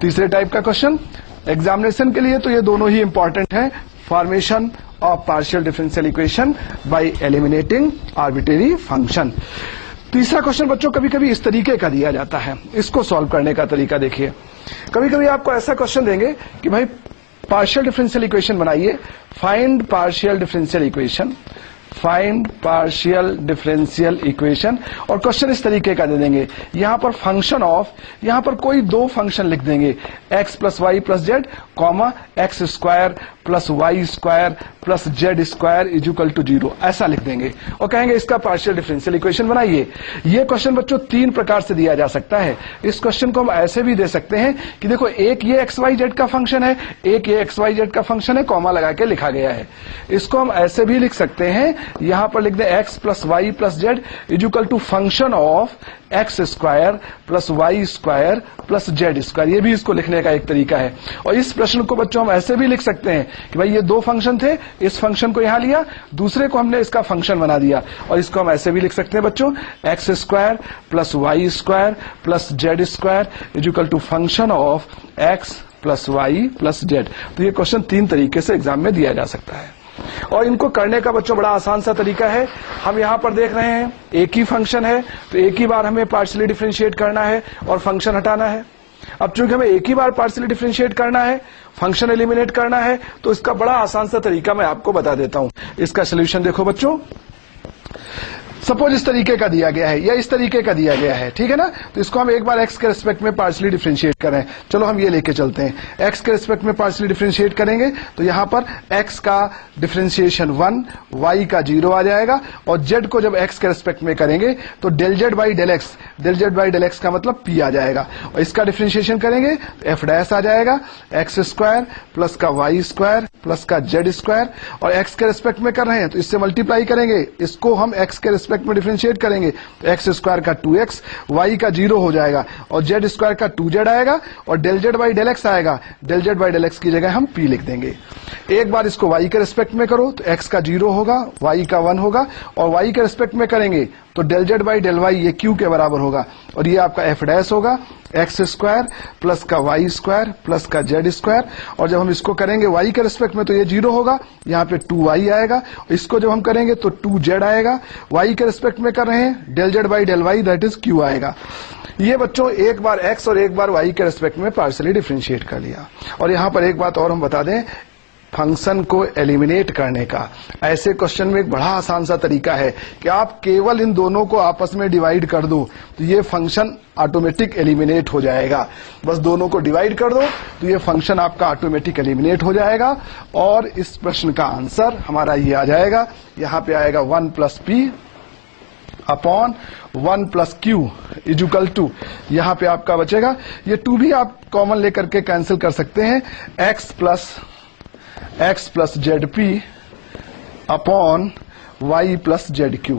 तीसरे टाइप का क्वेश्चन एग्जामिनेशन के लिए तो ये दोनों ही इंपॉर्टेंट है, formation of partial differential equation by eliminating arbitrary function. तीसरा क्वेश्चन बच्चों कभी कभी इस तरीके का दिया जाता है, इसको सॉल्व करने का तरीका देखिए। कभी कभी आपको ऐसा क्वेश्चन देंगे कि भाई पार्शियल डिफरेंशियल इक्वेशन बनाइए, find partial differential equation, find partial differential equation, और क्वेश्चन इस तरीके का दे देंगे, यहां पर फंक्शन ऑफ, यहां पर कोई दो फंक्शन लिख देंगे, x plus y plus z comma x square plus y square plus z square is equal to 0, ऐसा लिख देंगे और कहेंगे इसका पार्शियल डिफरेंशियल इक्वेशन बनाइए। ये क्वेश्चन बच्चों तीन प्रकार से दिया जा सकता है। इस क्वेश्चन को हम ऐसे भी दे सकते हैं कि देखो एक ये एक्स वाई जेड का फंक्शन है, एक ये एक्स वाई जेड का फंक्शन है, कॉमा लगा के लिखा गया है। इसको हम ऐसे भी लिख सकते हैं, यहां पर लिख दें x plus y plus z is equal to function of x square plus y square plus z square, ये भी इसको लिखने का एक तरीका है। और इस प्रश्न को बच्चों हम ऐसे भी लिख सकते हैं कि भाई ये दो फंक्शन थे, इस फंक्शन को यहां लिया, दूसरे को हमने इसका फंक्शन बना दिया, और इसको हम ऐसे भी लिख सकते हैं बच्चों x square plus y square plus z square is equal to function of x plus y plus z. तो ये क्वेश्चन तीन तरीके से एग्जाम में दिया जा सकता है और इनको करने का बच्चों बड़ा आसान सा तरीका है। हम यहां पर देख रहे हैं एक ही फंक्शन है, तो एक ही बार हमें पार्शियली डिफरेंशिएट करना है और फंक्शन हटाना है। अब चूंकि हमें एक ही बार पार्शियली डिफरेंशिएट करना है, फंक्शन एलिमिनेट करना है, तो इसका बड़ा आसान सा तरीका मैं आपको बता देता हूं। इसका सोल्यूशन देखो बच्चों, सपोज इस तरीके का दिया गया है या इस तरीके का दिया गया है, ठीक है ना, तो इसको हम एक बार x के रिस्पेक्ट में पार्शियली डिफरेंशिएट करें। चलो हम ये लेके चलते हैं, x के रिस्पेक्ट में पार्शियली डिफरेंशिएट करेंगे तो यहां पर x का डिफरेंशिएशन 1, y का 0 आ जाएगा, और z को जब x के रिस्पेक्ट में करेंगे तो del z by del x, del z by del x का मतलब p आ जाएगा, और इसका डिफरेंशिएशन करेंगे तो f डैश आ जाएगा, एक्स स्क्वायर प्लस का वाई स्क्वायर प्लस का जेड स्क्वायर, और x के रिस्पेक्ट में कर रहे हैं तो इससे मल्टीप्लाई करेंगे, इसको हम x के रिस्पेक्ट में डिफरेंशिएट करेंगे तो एक्स स्क्वायर का 2x, y का 0 हो जाएगा, और जेड स्क्वायर का 2z आएगा, और del z by del x आएगा, del z by del x की जगह हम p लिख देंगे। एक बार इसको y के रिस्पेक्ट में करो तो x का 0 होगा, y का 1 होगा, और y के रिस्पेक्ट में करेंगे तो del z by del y ये q के बराबर होगा, और ये आपका f डैश होगा, एक्स स्क्वायर प्लस का वाई स्क्वायर प्लस का जेड स्क्वायर, और जब हम इसको करेंगे y के रिस्पेक्ट में तो ये 0 होगा, यहाँ पे 2y आएगा, इसको जब हम करेंगे तो 2z आएगा, y के रिस्पेक्ट में कर रहे हैं del z by del y that is q आएगा। ये बच्चों एक बार x और एक बार y के रिस्पेक्ट में पार्शियली डिफरेंशिएट कर लिया। और यहां पर एक बात और हम बता दें, फंक्शन को एलिमिनेट करने का। ऐसे क्वेश्चन में एक बड़ा आसान सा तरीका है कि आप केवल इन दोनों को आपस में डिवाइड कर दो तो ये फंक्शन ऑटोमेटिक एलिमिनेट हो जाएगा। बस दोनों को डिवाइड कर दो तो ये फंक्शन आपका ऑटोमेटिक एलिमिनेट हो जाएगा और इस प्रश्न का आंसर हमारा ये आ जाएगा। यहां पे आएगा 1 + p upon 1 + q is equal to, यहां पे आपका बचेगा, ये 2 भी आप कॉमन लेकर के कैंसिल कर सकते हैं, x + zp upon y + zq,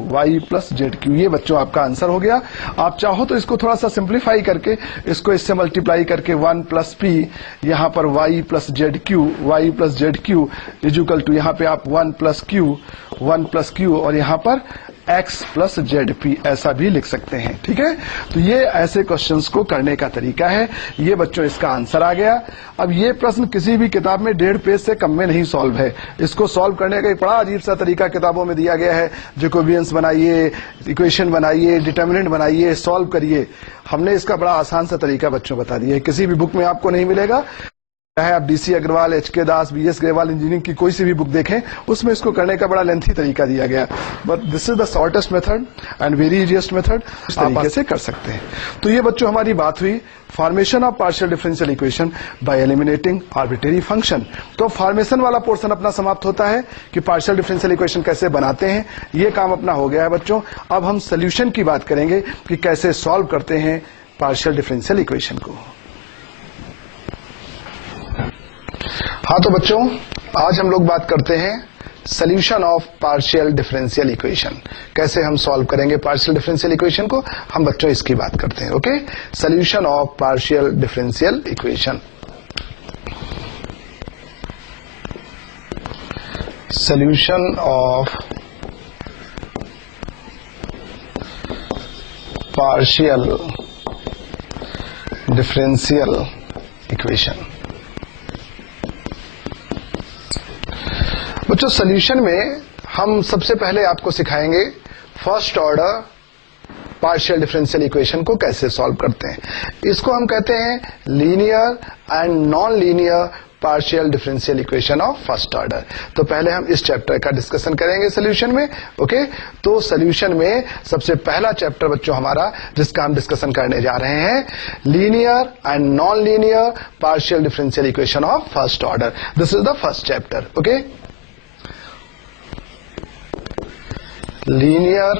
ये बच्चों आपका आंसर हो गया। आप चाहो तो इसको थोड़ा सा सिंप्लीफाई करके इसको इससे मल्टीप्लाई करके 1 + p, यहां पर y + zq इजुकल टू, यहां पे आप 1 + q और यहां पर x + zp ऐसा भी लिख सकते हैं। ठीक है, तो ये ऐसे क्वेश्चंस को करने का तरीका है। ये बच्चों इसका आंसर आ गया। अब ये प्रश्न किसी भी किताब में 1.5 पेज से कम में नहीं सॉल्व है। इसको सॉल्व करने का एक बड़ा अजीब सा तरीका किताबों में दिया गया है, जैकोबियंस बनाइए, इक्वेशन बनाइए, डिटर्मिनेंट बनाइए, सॉल्व करिए। हमने इसका बड़ा आसान सा तरीका बच्चों बता दिया है, किसी भी बुक में आपको नहीं मिलेगा। चाहे आप DC अग्रवाल, HK दास, BS ग्रेवाल इंजीनियरिंग की कोई सी भी बुक देखें, उसमें इसको करने का बड़ा लेंथी तरीका दिया गया, but this is the shortest method and very easiest method, इस तरीके से कर सकते हैं। तो ये बच्चों हमारी बात हुई formation of partial differential equation by eliminating arbitrary function. तो फॉर्मेशन वाला पोर्शन अपना समाप्त होता है कि पार्शियल डिफरेंशियल इक्वेशन कैसे बनाते हैं, ये काम अपना हो गया है बच्चों। अब हम सोल्यूशन की बात करेंगे कि कैसे सॉल्व करते हैं पार्शियल डिफरेंशियल इक्वेशन को। हाँ तो बच्चों, आज हम लोग बात करते हैं solution of partial differential equation, कैसे हम सॉल्व करेंगे पार्शियल डिफरेंशियल इक्वेशन को, हम बच्चों इसकी बात करते हैं। Okay, solution of partial differential equation. Solution of partial differential equation. बच्चों सोल्यूशन में हम सबसे पहले आपको सिखाएंगे first order partial differential equation को कैसे सॉल्व करते हैं। इसको हम कहते हैं linear and non linear partial differential equation of first order. तो पहले हम इस चैप्टर का डिस्कशन करेंगे सोल्यूशन में। ओके, तो सोल्यूशन में सबसे पहला चैप्टर बच्चों हमारा जिसका हम डिस्कशन करने जा रहे हैं, linear and non linear partial differential equation of first order. This is the first chapter. Okay, linear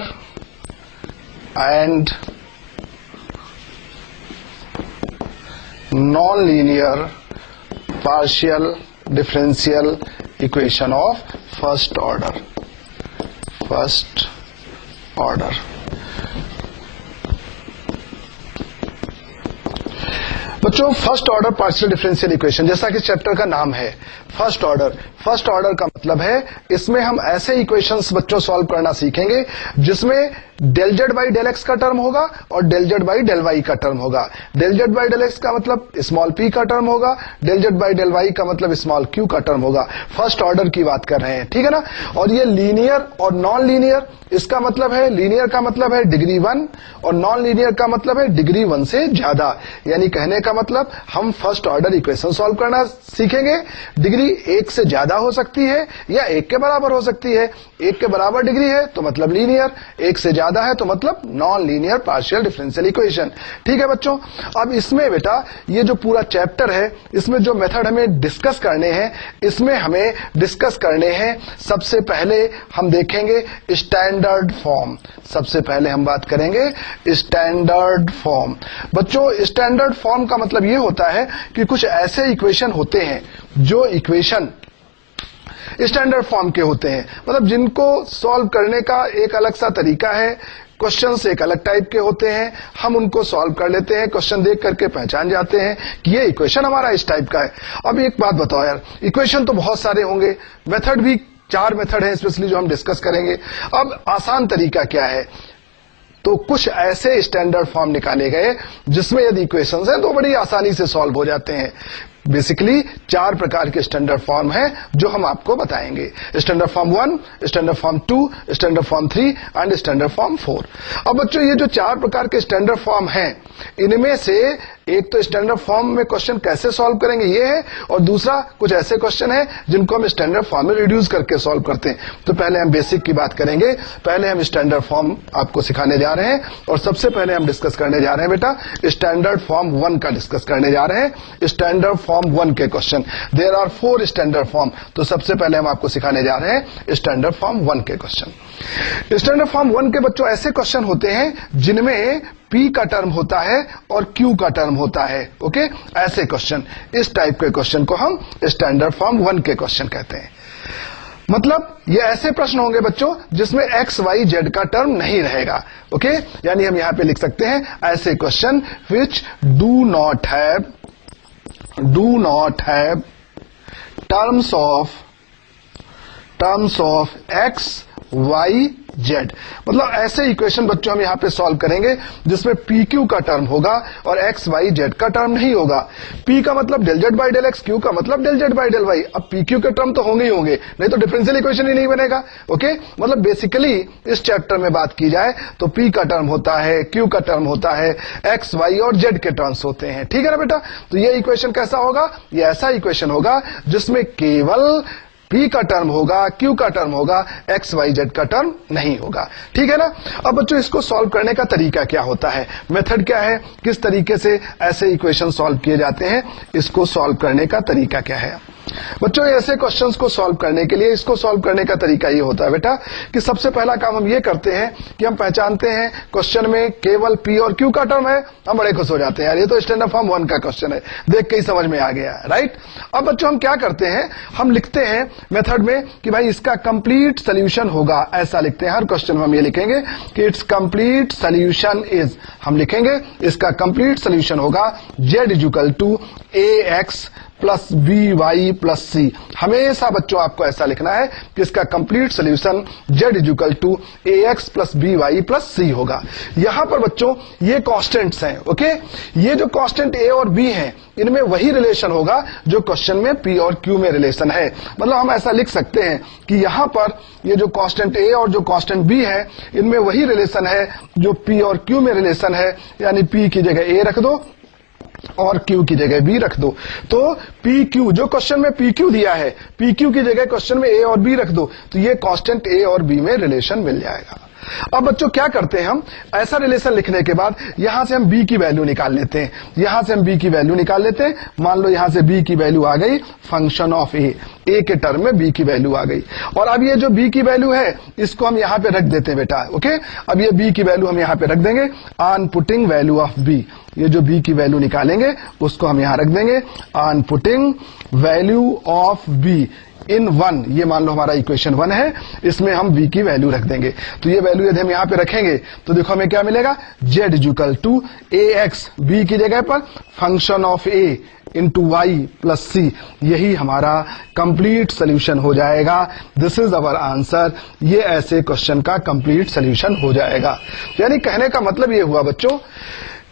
and non-linear partial differential equation of first order. बच्चों first order partial differential equation, जैसा कि chapter का नाम है first order. First order का मतलब है इसमें हम ऐसे इक्वेशंस बच्चों सॉल्व करना सीखेंगे जिसमें del z by del x का टर्म होगा और del z by del y का टर्म होगा। del z by del x का मतलब स्मॉल p का टर्म होगा, del z by del y का मतलब स्मॉल q का टर्म होगा। फर्स्ट ऑर्डर की बात कर रहे हैं, ठीक है ना। और ये लीनियर और नॉन लीनियर, इसका मतलब है लीनियर का मतलब है डिग्री 1 और नॉन लीनियर का मतलब है डिग्री 1 से ज्यादा। यानी कहने का मतलब हम फर्स्ट ऑर्डर इक्वेशन सॉल्व करना सीखेंगे। डिग्री 1 से ज्यादा हो सकती है या 1 के बराबर हो सकती है। 1 के बराबर डिग्री है तो मतलब लीनियर, 1 से ज्यादा है तो मतलब non linear partial differential equation. ठीक है बच्चों, अब इसमें बेटा ये जो पूरा चैप्टर है इसमें जो मेथड हमें डिस्कस करने हैं, इसमें हमें डिस्कस करने हैं सबसे पहले हम देखेंगे स्टैंडर्ड फॉर्म। सबसे पहले हम बात करेंगे स्टैंडर्ड फॉर्म। बच्चों स्टैंडर्ड फॉर्म का मतलब ये होता है कि कुछ ऐसे इक्वेशन होते हैं जो इक्वेशन स्टैंडर्ड फॉर्म के होते हैं, मतलब जिनको सॉल्व करने का एक अलग सा तरीका है। क्वेश्चंस एक अलग टाइप के होते हैं, हम उनको सॉल्व कर लेते हैं, क्वेश्चन देख करके पहचान जाते हैं कि ये इक्वेशन हमारा इस टाइप का है। अब एक बात बताओ यार, इक्वेशन तो बहुत सारे होंगे, मेथड भी 4 मेथड है स्पेशली जो हम डिस्कस करेंगे। अब आसान तरीका क्या है, तो कुछ ऐसे स्टैंडर्ड फॉर्म निकाले गए जिसमें यदि इक्वेशंस हैं तो बड़ी आसानी से सॉल्व हो जाते हैं। बेसिकली 4 प्रकार के स्टैंडर्ड फॉर्म है जो हम आपको बताएंगे। Standard form 1, standard form 2, standard form 3 and standard form 4। अब बच्चों ये जो 4 प्रकार के स्टैंडर्ड फॉर्म हैं, इनमें से एक तो स्टैंडर्ड फॉर्म में क्वेश्चन कैसे सॉल्व करेंगे ये है, और दूसरा कुछ ऐसे क्वेश्चन है जिनको हम स्टैंडर्ड फॉर्म में रिड्यूस करके सॉल्व करते हैं। तो पहले हम बेसिक की बात करेंगे। पहले हम स्टैंडर्ड फॉर्म आपको सिखाने जा रहे हैं, और सबसे पहले हम डिस्कस करने जा रहे हैं बेटा स्टैंडर्ड फॉर्म 1 का डिस्कस करने जा रहे हैं। स्टैंडर्ड फॉर्म 1 के question, there are 4 standard form. तो सबसे पहले हम आपको सिखाने जा रहे हैं स्टैंडर्ड फॉर्म 1 के क्वेश्चन। स्टैंडर्ड फॉर्म 1 के बच्चों ऐसे क्वेश्चन होते हैं जिनमें P का टर्म होता है और Q का टर्म होता है। ओके, ऐसे क्वेश्चन, इस टाइप के क्वेश्चन को हम स्टैंडर्ड फॉर्म 1 के क्वेश्चन कहते हैं। मतलब ये ऐसे प्रश्न होंगे बच्चों जिसमें x, y, z का टर्म नहीं रहेगा। ओके, यानी हम यहां पे लिख सकते हैं ऐसे question which do not have terms of x, y, z। मतलब ऐसे इक्वेशन बच्चों हम यहां पे सॉल्व करेंगे जिसमें PQ का टर्म होगा और x, y, z का टर्म नहीं होगा। P का मतलब del z by del x, Q का मतलब del z by del y। अब PQ के टर्म तो होंगे ही होंगे, नहीं तो डिफरेंशियल इक्वेशन ही नहीं बनेगा। ओके, मतलब बेसिकली इस चैप्टर में बात की जाए तो P का टर्म होता है, Q का टर्म होता है, x, y और z के टर्म्स होते हैं। ठीक है ना बेटा? तो ये इक्वेशन कैसा होगा? ये ऐसा इक्वेशन होगा जिसमें केवल P का टर्म होगा, Q का टर्म होगा, x, y, z का टर्म नहीं होगा। ठीक है ना? अब बच्चों इसको सॉल्व करने का तरीका क्या होता है, मेथड क्या है, किस तरीके से ऐसे इक्वेशन सॉल्व किए जाते हैं, इसको सॉल्व करने का तरीका क्या है। बच्चों ऐसे क्वेश्चंस को सॉल्व करने के लिए, इसको सॉल्व करने का तरीका ये होता है बेटा कि सबसे पहला काम हम ये करते हैं कि हम पहचानते हैं क्वेश्चन में केवल P और Q का टर्म है। हम बड़े खुश हो जाते हैं, यार ये तो स्टैंडर्ड फॉर्म 1 का क्वेश्चन है, देख के ही समझ में आ गया, राइट। अब बच्चों हम क्या करते हैं, हम लिखते हैं मेथड में कि भाई इसका कंप्लीट सोल्यूशन होगा, ऐसा लिखते हैं। हर क्वेश्चन में हम ये लिखेंगे कि इट्स कंप्लीट सोल्यूशन इज, हम लिखेंगे इसका कंप्लीट सोल्यूशन होगा z equal to ax plus b y plus c. हमेशा बच्चों आपको ऐसा लिखना है कि इसका complete solution z equal to ax plus b y plus c होगा। यहां पर बच्चों ये कांस्टेंट्स हैं। ओके, ये जो कांस्टेंट a और b हैं, इनमें वही रिलेशन होगा जो क्वेश्चन में p और q में रिलेशन है। मतलब हम ऐसा लिख सकते हैं कि यहां पर ये जो कांस्टेंट a और जो कांस्टेंट b है, इनमें वही रिलेशन है जो p और q में रिलेशन है। यानी p की जगह a रख दो और Q की जगह B रख दो। तो PQ जो क्वेश्चन में PQ दिया है, PQ की जगह क्वेश्चन में A और B रख दो, तो ये कांस्टेंट A और B में रिलेशन मिल जाएगा। अब बच्चों क्या करते हैं, हम ऐसा रिलेशन लिखने के बाद यहां से हम B की वैल्यू निकाल लेते हैं। यहां से हम B की वैल्यू निकाल लेते हैं। मान लो यहां से B की वैल्यू आ गई फंक्शन ऑफ A के टर्म में B की वैल्यू आ गई। और अब ये जो B की वैल्यू है इसको हम यहां पे रख देते हैं बेटा। ओके, अब ये B की वैल्यू हम यहां पे रख देंगे on putting value of B। ये जो B की वैल्यू निकालेंगे उसको हम यहां रख देंगे on putting value of B इन 1। ये मान लो हमारा इक्वेशन 1 है, इसमें हम B की वैल्यू रख देंगे। तो ये वैल्यू यदि हम यहां पे रखेंगे तो देखो हमें क्या मिलेगा, z equal to ax, B की जगह पर function of A into y plus c. यही हमारा कंप्लीट सोल्यूशन हो जाएगा। This is our answer. ये ऐसे क्वेश्चन का कंप्लीट सोल्यूशन हो जाएगा। यानी कहने का मतलब ये हुआ बच्चों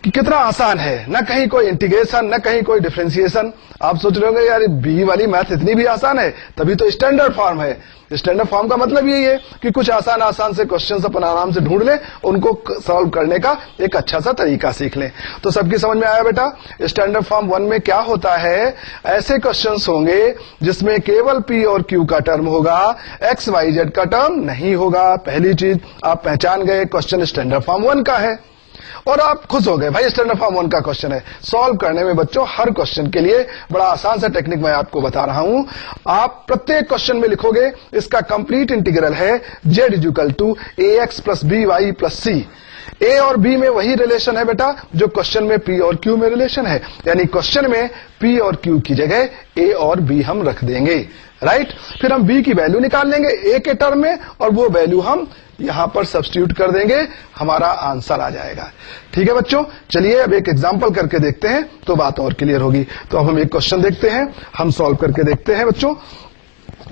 कि कितना आसान है, न कहीं कोई इंटीग्रेशन, न कहीं कोई डिफरेंशिएशन। आप सोच रहे होंगे यार बी वाली मैथ इतनी भी आसान है, तभी तो स्टैंडर्ड फॉर्म है। स्टैंडर्ड फॉर्म का मतलब यही है कि कुछ आसान से क्वेश्चंस अपन आराम से ढूंढ लें, उनको सॉल्व करने का एक अच्छा सा तरीका सीख लें। तो सबकी समझ में आया बेटा, स्टैंडर्ड फॉर्म 1 में क्या होता है, ऐसे क्वेश्चंस होंगे जिसमें केवल P और Q का टर्म होगा, x, y, z का टर्म नहीं होगा। पहली चीज आप पहचान गए, क्वेश्चन स्टैंडर्ड फॉर्म 1 का है और आप खुश हो गए, भाई स्टैंडर्ड फॉर्म 1 का क्वेश्चन है। सॉल्व करने में बच्चों हर क्वेश्चन के लिए बड़ा आसान सा टेक्निक मैं आपको बता रहा हूं। आप प्रत्येक क्वेश्चन में लिखोगे इसका कंप्लीट इंटीग्रल है z equal to ax plus b y plus c. A और B में वही रिलेशन है बेटा जो क्वेश्चन में P और Q में रिलेशन है। यानी क्वेश्चन में P और Q की जगह A और B हम रख देंगे, राइट। फिर हम B की वैल्यू निकाल लेंगे A के टर्म में और वो वैल्यू हम यहां पर सब्स्टिट्यूट कर देंगे, हमारा आंसर आ जाएगा। ठीक है बच्चों, चलिए अब एक एग्जांपल करके देखते हैं तो बात और क्लियर होगी। तो अब हम एक क्वेश्चन देखते हैं, हम सॉल्व करके देखते हैं बच्चों।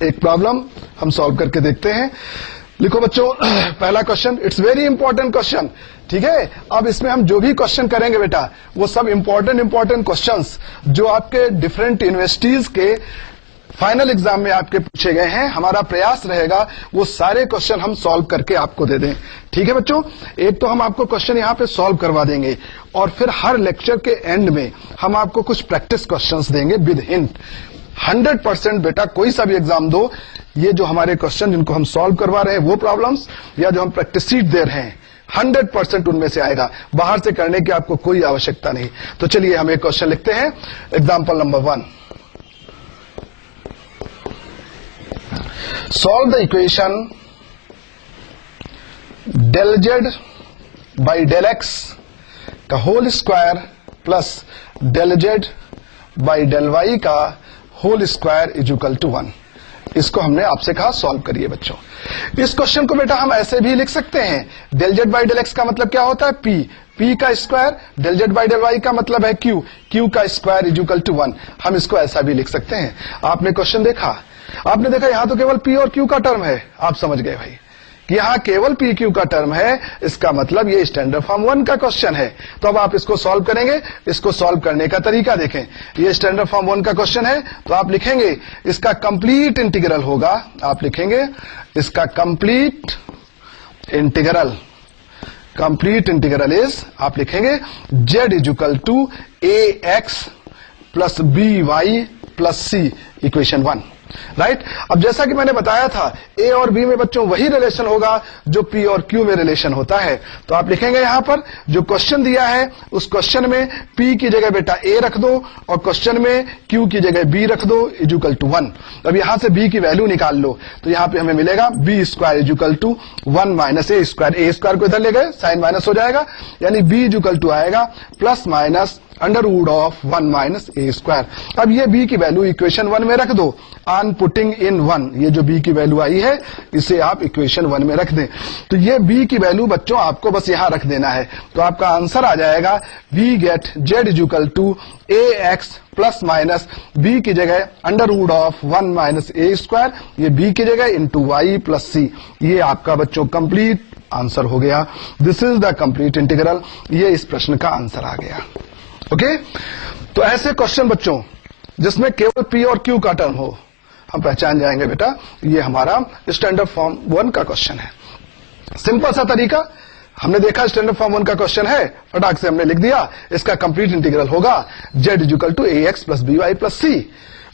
एक प्रॉब्लम हम सॉल्व करके देखते हैं। लिखो बच्चों पहला question, it's very important question, ठीक है। अब इसमें हम जो भी क्वेश्चन करेंगे बेटा वो सब इंपॉर्टेंट क्वेश्चंस जो आपके डिफरेंट यूनिवर्सिटीज के फाइनल एग्जाम में आपके पूछे गए हैं, हमारा प्रयास रहेगा वो सारे क्वेश्चन हम सॉल्व करके आपको दे दें, ठीक है बच्चों। एक तो हम आपको क्वेश्चन यहां पे सॉल्व करवा देंगे और फिर हर लेक्चर के एंड में हम आपको कुछ प्रैक्टिस क्वेश्चंस देंगे विद हिंट। 100% बेटा कोई सा भी एग्जाम दो, ये जो हमारे क्वेश्चन जिनको हम सॉल्व करवा रहे हैं वो प्रॉब्लम्स या जो हम प्रैक्टिस शीट दे रहे हैं 100% उनमें से आएगा, बाहर से करने की आपको कोई आवश्यकता नहीं। तो चलिए हम एक क्वेश्चन लिखते हैं। Example number 1, solve the equation del z by del x का whole square plus del z by del y का whole square is equal to 1। इसको हमने आपसे कहा सॉल्व करिए बच्चों। इस क्वेश्चन को बेटा हम ऐसे भी लिख सकते हैं, del z by del x का मतलब क्या होता है p का square, del z by del y का मतलब है q का स्क्वायर इज इक्वल टू 1। हम इसको ऐसा भी लिख सकते हैं। आपने क्वेश्चन देखा, आपने देखा यहां तो केवल p और q का टर्म है, आप समझ गए भाई कि यहां केवल p q का टर्म है, इसका मतलब ये स्टैंडर्ड फॉर्म 1 का क्वेश्चन है। तो अब आप इसको सॉल्व करेंगे, इसको सॉल्व करने का तरीका देखें। ये स्टैंडर्ड फॉर्म 1 का क्वेश्चन है तो आप लिखेंगे इसका कंप्लीट इंटीग्रल होगा, आप लिखेंगे इसका कंप्लीट इंटीग्रल इज, आप लिखेंगे z is equal to ax plus by plus c equation 1, right. अब जैसा कि मैंने बताया था a और b में बच्चों वही रिलेशन होगा जो p और q में रिलेशन होता है। तो आप लिखेंगे यहां पर जो क्वेश्चन दिया है उस क्वेश्चन में p की जगह बेटा a रख दो और क्वेश्चन में q की जगह b रख दो इज इक्वल टू 1। अब यहां से b की वैल्यू निकाल लो तो यहां पे हमें मिलेगा b square is equal to 1 minus a square को इधर ले गए साइन माइनस हो जाएगा, यानी b इज इक्वल टू आएगा plus minus under root of 1 minus a square. अब ये b की वैल्यू इक्वेशन 1 में रख दो, ऑन पुटिंग इन 1, ये जो b की वैल्यू आई है इसे आप इक्वेशन 1 में रख दें। तो ये b की वैल्यू बच्चों आपको बस यहां रख देना है, तो आपका आंसर आ जाएगा we get z is equal to ax plus minus b की जगह under root of 1 minus a square, ये b की जगह इंटू y प्लस c। ये आपका बच्चों कंप्लीट आंसर हो गया। This is the complete integral, ये इस प्रश्न का आंसर आ गया। ओके तो ऐसे क्वेश्चन बच्चों जिसमें केवल p और q का टर्म हो हम पहचान जाएंगे बेटा ये हमारा स्टैंडर्ड फॉर्म 1 का क्वेश्चन है। सिंपल सा तरीका, हमने देखा स्टैंडर्ड फॉर्म 1 का क्वेश्चन है, फटाक से हमने लिख दिया इसका कंप्लीट इंटीग्रल होगा z is equal to ax plus by plus c।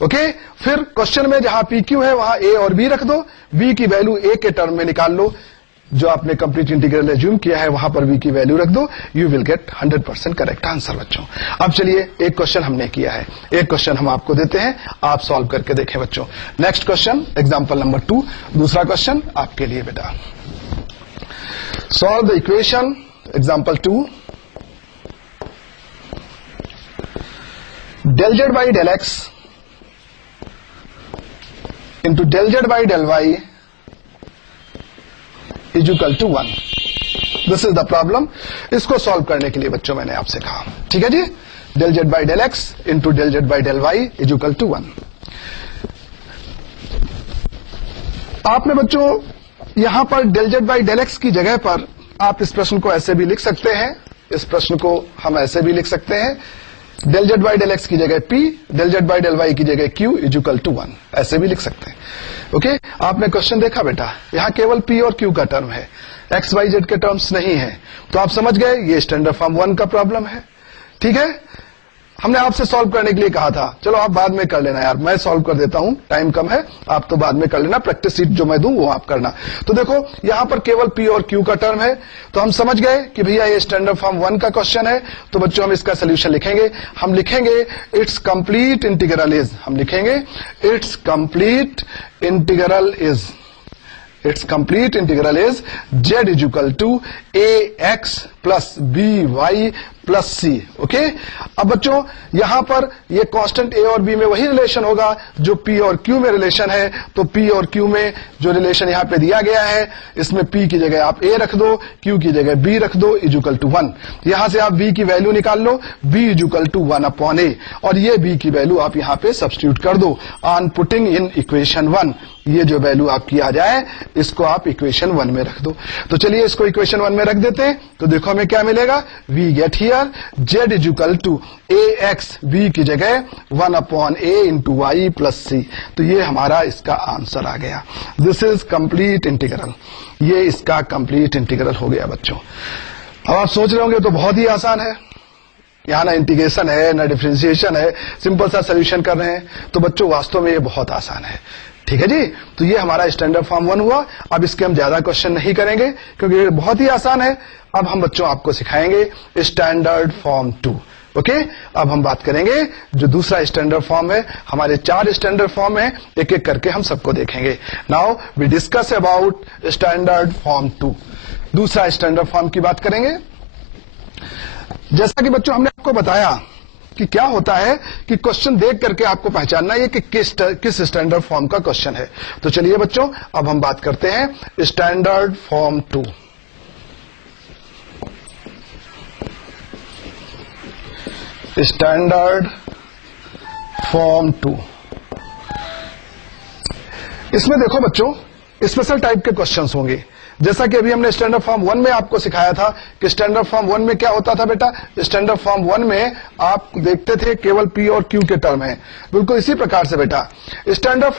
Okay फिर क्वेश्चन में जहां p q है वहां a और b रख दो, b की वैल्यू a के टर्म में निकाल लो, जो आपने कंप्लीट इंटीग्रल एज्यूम किया है वहां पर v की वैल्यू रख दो, you will get 100% correct answer बच्चों। अब चलिए एक क्वेश्चन हमने किया है, एक क्वेश्चन हम आपको देते हैं, आप सॉल्व करके देखें बच्चों। नेक्स्ट क्वेश्चन एग्जांपल नंबर 2, दूसरा क्वेश्चन आपके लिए बेटा। Solve the equation example 2, del z by del x into del z by del y is equal to 1। This is the problem. इसको सॉल्व करने के लिए बच्चों मैंने आपसे कहा, ठीक है जी, del z by del x into del z by del y is equal to 1। आपने बच्चों यहां पर del z by del x की जगह पर आप इस प्रश्न को ऐसे भी लिख सकते हैं, इस प्रश्न को हम ऐसे भी लिख सकते हैं, del z by del x की जगह p, del z by del y की जगह q इज इक्वल टू 1, ऐसे भी लिख सकते हैं। ओके आपने क्वेश्चन देखा बेटा, यहां केवल p और q का टर्म है, x y z के टर्म्स नहीं है, तो आप समझ गए ये स्टैंडर्ड फॉर्म 1 का प्रॉब्लम है। ठीक है, हमने आपसे सॉल्व करने के लिए कहा था, चलो आप बाद में कर लेना यार, मैं सॉल्व कर देता हूं, टाइम कम है, आप तो बाद में कर लेना, प्रैक्टिस शीट जो मैं दूं वो आप करना। तो देखो यहां पर केवल p और q का टर्म है, तो हम समझ गए कि भैया ये स्टैंडर्ड फॉर्म 1 का क्वेश्चन है। तो बच्चों हम इसका सोल्यूशन लिखेंगे, हम लिखेंगे इट्स कंप्लीट इंटीग्रल इज, हम लिखेंगे it's complete integral is, its complete integral is z is equal to ax plus by plus C. Okay, अब बच्चों यहां पर ये कांस्टेंट ए और बी में वही रिलेशन होगा जो पी और क्यू में रिलेशन है। तो पी और क्यू में जो रिलेशन यहां पे दिया गया है, इसमें पी की जगह आप ए रख दो, क्यू की जगह बी रख दो, इजुकल टू 1। यहां से आप बी की वैल्यू निकाल लो, बी इजुकल टू 1 अपॉन ए, और ये बी की वैल्यू आप यहां पे सब्स्टिट्यूट कर दो ऑन पुटिंग इन इक्वेशन 1। ये जो वैल्यू आपकी आ जाए इसको आप इक्वेशन 1 में रख दो। तो चलिए इसको इक्वेशन 1 में रख देते हैं। तो देखो हमें क्या मिलेगा, we get here z equal to a x, b की जगह 1 upon a into y plus c. तो ये हमारा इसका आंसर आ गया। This is complete integral. ये इसका कंप्लीट इंटीग्रल हो गया बच्चों। अब आप सोच रहे होंगे तो बहुत ही आसान है, यहां ना इंटीग्रेशन है ना डिफरेंशिएशन है, सिंपल सा सोल्यूशन कर रहे हैं। तो बच्चों वास्तव में ये बहुत आसान है। ठीक है जी, तो ये हमारा स्टैंडर्ड फॉर्म 1 हुआ। अब इसके हम ज्यादा क्वेश्चन नहीं करेंगे क्योंकि ये बहुत ही आसान है। अब हम बच्चों आपको सिखाएंगे स्टैंडर्ड फॉर्म 2। ओके, अब हम बात करेंगे जो दूसरा स्टैंडर्ड फॉर्म है। हमारे 4 स्टैंडर्ड फॉर्म है, एक एक करके हम सबको देखेंगे। Now we discuss about standard form 2। दूसरा स्टैंडर्ड फॉर्म की बात करेंगे। जैसा कि बच्चों हमने आपको बताया कि क्या होता है कि क्वेश्चन देख करके आपको पहचानना है कि किस स्टैंडर्ड फॉर्म का क्वेश्चन है। तो चलिए बच्चों अब हम बात करते हैं स्टैंडर्ड फॉर्म 2। स्टैंडर्ड फॉर्म 2, इसमें देखो बच्चों स्पेशल टाइप के क्वेश्चंस होंगे। जैसा कि अभी हमने स्टैंडर्ड फॉर्म 1 में आपको सिखाया था कि स्टैंडर्ड फॉर्म 1 में क्या होता था बेटा, स्टैंडर्ड फॉर्म 1 में आप देखते थे केवल पी और क्यू के टर्म है। बिल्कुल इसी प्रकार से बेटा स्टैंडर्ड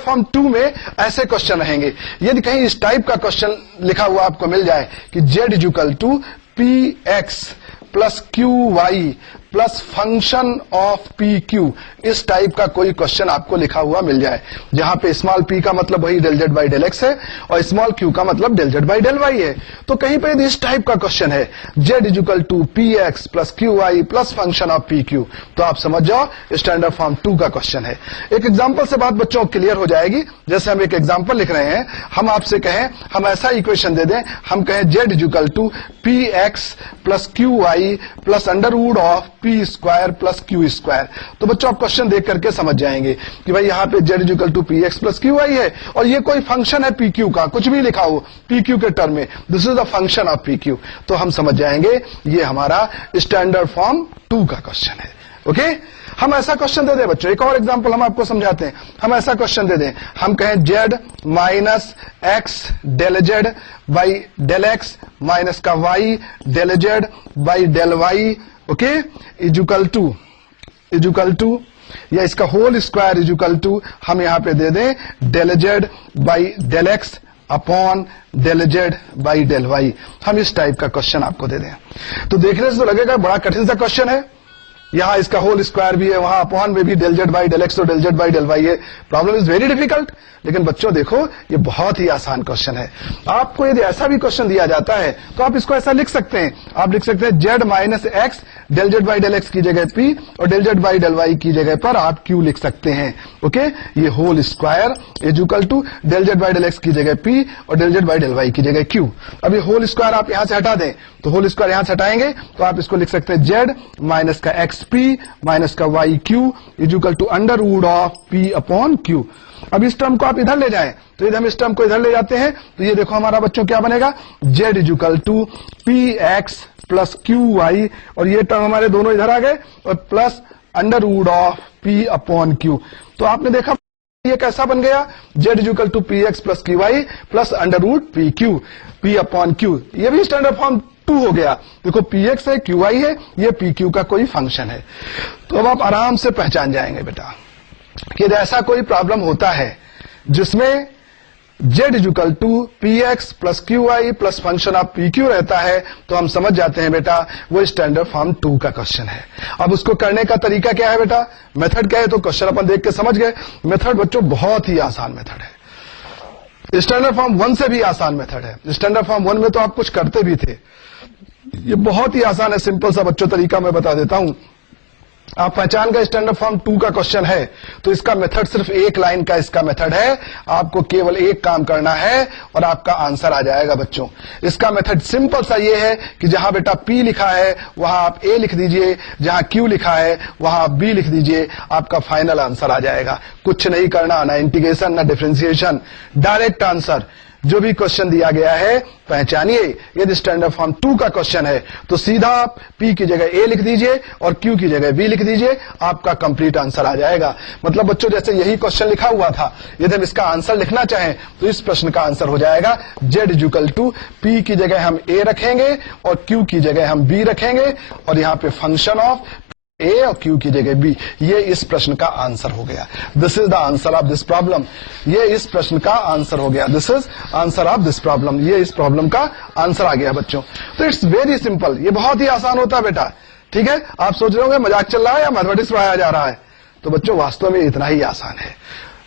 फॉर्म 2 में ऐसे क्वेश्चन रहेंगे। यदि कहीं इस टाइप का क्वेश्चन लिखा हुआ आपको मिल जाए कि z equal to p x plus q y plus function of p q, इस टाइप का कोई क्वेश्चन आपको लिखा हुआ मिल जाए जहां पे स्मॉल पी का मतलब वही del z by del x है और स्मॉल क्यू का मतलब del z by del y है। तो कहीं पे इस टाइप का क्वेश्चन है z equal to p x plus q y plus function of p q, तो आप समझ जाओ स्टैंडर्ड फॉर्म 2 का क्वेश्चन है। एक एग्जाम्पल से बात बच्चों क्लियर हो जाएगी। जैसे हम एक एग्जाम्पल लिख रहे हैं, हम आपसे कहें हम ऐसा इक्वेशन दे दें, हम कहें z equal to p x plus q y plus under root of p square plus q square. तो बच्चों आप क्वेश्चन देख करके समझ जाएंगे कि भाई यहाँ पे z equal to p x plus q y है और ये कोई फंक्शन है पी क्यू का, कुछ भी लिखा हो पी क्यू के टर्म में, this is the function of p q. तो हम समझ जाएंगे ये हमारा स्टैंडर्ड फॉर्म 2 का क्वेश्चन है। ओके, हम ऐसा क्वेश्चन दे दें बच्चों, एक और एग्जांपल हम आपको समझाते हैं। हम ऐसा क्वेश्चन दे दें, हम कहें z minus x del z by del x minus का y del z by del y, okay, equal to या इसका होल स्क्वायर इजुकल टू हम यहां पे दे दें del z by del x upon del z by del y. हम इस टाइप का क्वेश्चन आपको दे दें तो देखने से तो लगेगा बड़ा कठिन सा क्वेश्चन है। यहां इसका होल स्क्वायर भी है, वहां अपॉन में भी del z by del x और del z by del y है। प्रॉब्लम इज वेरी डिफिकल्ट, लेकिन बच्चों देखो ये बहुत ही आसान क्वेश्चन है। आपको यदि ऐसा भी क्वेश्चन दिया जाता है तो आप इसको ऐसा लिख सकते हैं, आप लिख सकते हैं z minus x del z by del x की जगह पी और del z by del y की जगह पर आप क्यू लिख सकते हैं। ओके, ये whole square equal to del z by del x की जगह पी और del z by del y की जगह क्यू। अब ये होल स्क्वायर आप यहां से हटा दें तो होल स्क्वायर यहां से हटाएंगे तो आप इसको लिख सकते हैं जेड माइनस का एक्स पी माइनस का y q equal to under root of p upon q. अब इस टर्म को आप इधर ले जाएं तो यदि हम इस टर्म को इधर ले जाते हैं तो ये देखो हमारा बच्चों क्या बनेगा, z equal to p x plus q y और ये टर्म हमारे दोनों इधर आ गए और plus under root of p upon q. तो आपने देखा ये कैसा बन गया, z equal to p x plus q y plus under root p q p upon q. ये भी स्टैंडर्ड फॉर्म 2 हो गया। देखो पी एक्स है क्यू वाई है, ये पी क्यू का कोई फंक्शन है। तो अब आप आराम से पहचान जाएंगे बेटा कि ऐसा कोई प्रॉब्लम होता है जिसमें z equal to p x plus q y plus function of p q रहता है, तो हम समझ जाते हैं बेटा वो स्टैंडर्ड फॉर्म 2 का क्वेश्चन है। अब उसको करने का तरीका क्या है बेटा, मेथड क्या है, तो क्वेश्चन अपन देख के समझ गए। मेथड बच्चों बहुत ही आसान मेथड है, स्टैंडर्ड फॉर्म 1 से भी आसान मेथड है। स्टैंडर्ड फॉर्म 1 में तो आप कुछ करते भी थे, ये बहुत ही आसान है। सिंपल सा बच्चों तरीका मैं बता देता हूं। आप पहचान गए स्टैंडर्ड फॉर्म 2 का क्वेश्चन है, तो इसका मेथड सिर्फ एक लाइन का इसका मेथड है। आपको केवल एक काम करना है और आपका आंसर आ जाएगा बच्चों। इसका मेथड सिंपल सा ये है कि जहां बेटा P लिखा है वहां आप A लिख दीजिए, जहां Q लिखा है वहां आप B लिख दीजिए, आपका फाइनल आंसर आ जाएगा। कुछ नहीं करना, ना इंटीग्रेशन ना डिफरेंशिएशन, डायरेक्ट आंसर। जो भी क्वेश्चन दिया गया है पहचानिए। यदि स्टैंडर्ड फॉर्म 2 का क्वेश्चन है तो सीधा आप P की जगह A लिख दीजिए और Q की जगह B लिख दीजिए, आपका कंप्लीट आंसर आ जाएगा। मतलब बच्चों जैसे यही क्वेश्चन लिखा हुआ था, यदि हम इसका आंसर लिखना चाहें तो इस प्रश्न का आंसर हो जाएगा Z इक्वल टू P की जगह हम A रखेंगे और Q की जगह हम B रखेंगे और यहाँ पे फंक्शन ऑफ A और Q की जगह B। ये इस प्रश्न का आंसर हो गया। This is the answer of this problem. ये इस प्रश्न का आंसर हो गया। This is answer of this problem. ये इस प्रॉब्लम का आंसर आ गया बच्चों। तो इट्स वेरी सिंपल, ये बहुत ही आसान होता है बेटा। ठीक है, आप सोच रहे होंगे मजाक चल रहा है या मैथमेटिक्स पढ़ाया जा रहा है, तो बच्चों वास्तव में इतना ही आसान है।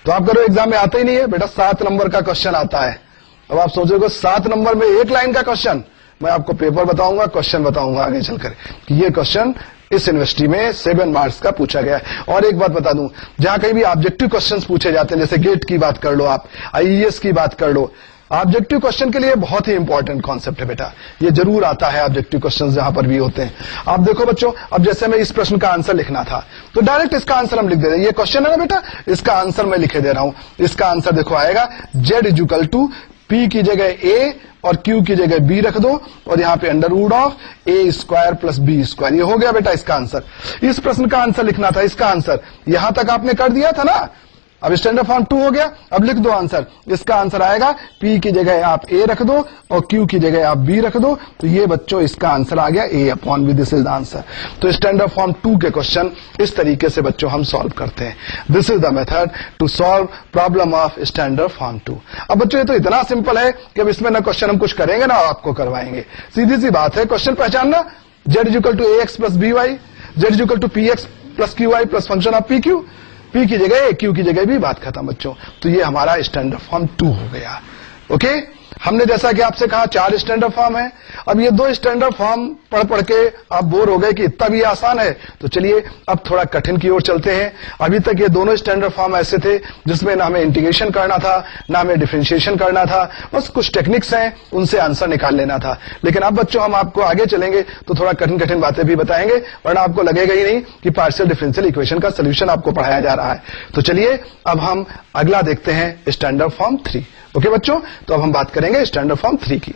तो आप करो एग्जाम में आता ही नहीं है बेटा, 7 नंबर का क्वेश्चन आता है। अब आप सोचोगे 7 नंबर में एक लाइन का क्वेश्चन। मैं आपको पेपर बताऊंगा, क्वेश्चन बताऊंगा आगे चलकर कि ये क्वेश्चन इस यूनिवर्सिटी में 7 मार्क्स का पूछा गया है। और एक बात बता दूं, जहां कहीं भी ऑब्जेक्टिव क्वेश्चंस पूछे जाते हैं, जैसे गेट की बात कर लो, आप आईईएस की बात कर लो, ऑब्जेक्टिव क्वेश्चन के लिए बहुत ही इंपॉर्टेंट कॉन्सेप्ट है बेटा। ये जरूर आता है ऑब्जेक्टिव क्वेश्चन जहां पर भी होते हैं। आप देखो बच्चों, अब जैसे मैं इस प्रश्न का आंसर लिखना था तो डायरेक्ट इसका आंसर हम लिख दे रहे हैं। ये क्वेश्चन है ना बेटा, इसका आंसर मैं लिखे दे रहा हूं। इसका आंसर देखो आएगा Z इक्वल टू P की जगह A और Q की जगह B रख दो और यहाँ पे under root of A square plus B square. ये हो गया बेटा इसका आंसर। इस प्रश्न का आंसर लिखना था, इसका आंसर यहां तक आपने कर दिया था ना। अब स्टैंडर्ड फॉर्म 2 हो गया, अब लिख दो आंसर। इसका आंसर आएगा P की जगह आप A रख दो और Q की जगह आप B रख दो। तो ये बच्चों इसका आंसर आ गया A upon B। This is the answer. तो स्टैंडर्ड फॉर्म 2 के क्वेश्चन इस तरीके से बच्चों हम सॉल्व करते हैं। This is the method to solve problem of standard form 2। अब बच्चों ये तो इतना सिंपल है कि अब इसमें ना क्वेश्चन हम कुछ करेंगे ना आपको करवाएंगे। सीधी सी बात है, क्वेश्चन पहचानना, Z equal to AX plus BY, Z equal to PX plus QY plus function of PQ। P की जगह Q की जगह भी बात खत्म बच्चों। तो ये हमारा स्टैंडर्ड फॉर्म 2 हो गया। ओके, हमने जैसा कि आपसे कहा 4 स्टैंडर्ड फॉर्म है। अब ये 2 स्टैंडर्ड फॉर्म पढ़ पढ़ के आप बोर हो गए कि इतना भी आसान है, तो चलिए अब थोड़ा कठिन की ओर चलते हैं। अभी तक ये दोनों स्टैंडर्ड फॉर्म ऐसे थे जिसमें ना हमें इंटीग्रेशन करना था ना हमें डिफरेंशिएशन करना था, बस कुछ टेक्निक्स हैं उनसे आंसर निकाल लेना था। लेकिन अब बच्चों हम आपको आगे चलेंगे तो थोड़ा कठिन कठिन बातें भी बताएंगे, वरना आपको लगेगा ही नहीं कि पार्शियल डिफरेंशियल इक्वेशन का सोल्यूशन आपको पढ़ाया जा रहा है। तो चलिए अब हम अगला देखते हैं स्टैंडर्ड फॉर्म 3। ओके बच्चों, तो अब हम बात करेंगे स्टैंडर्ड फॉर्म 3 की।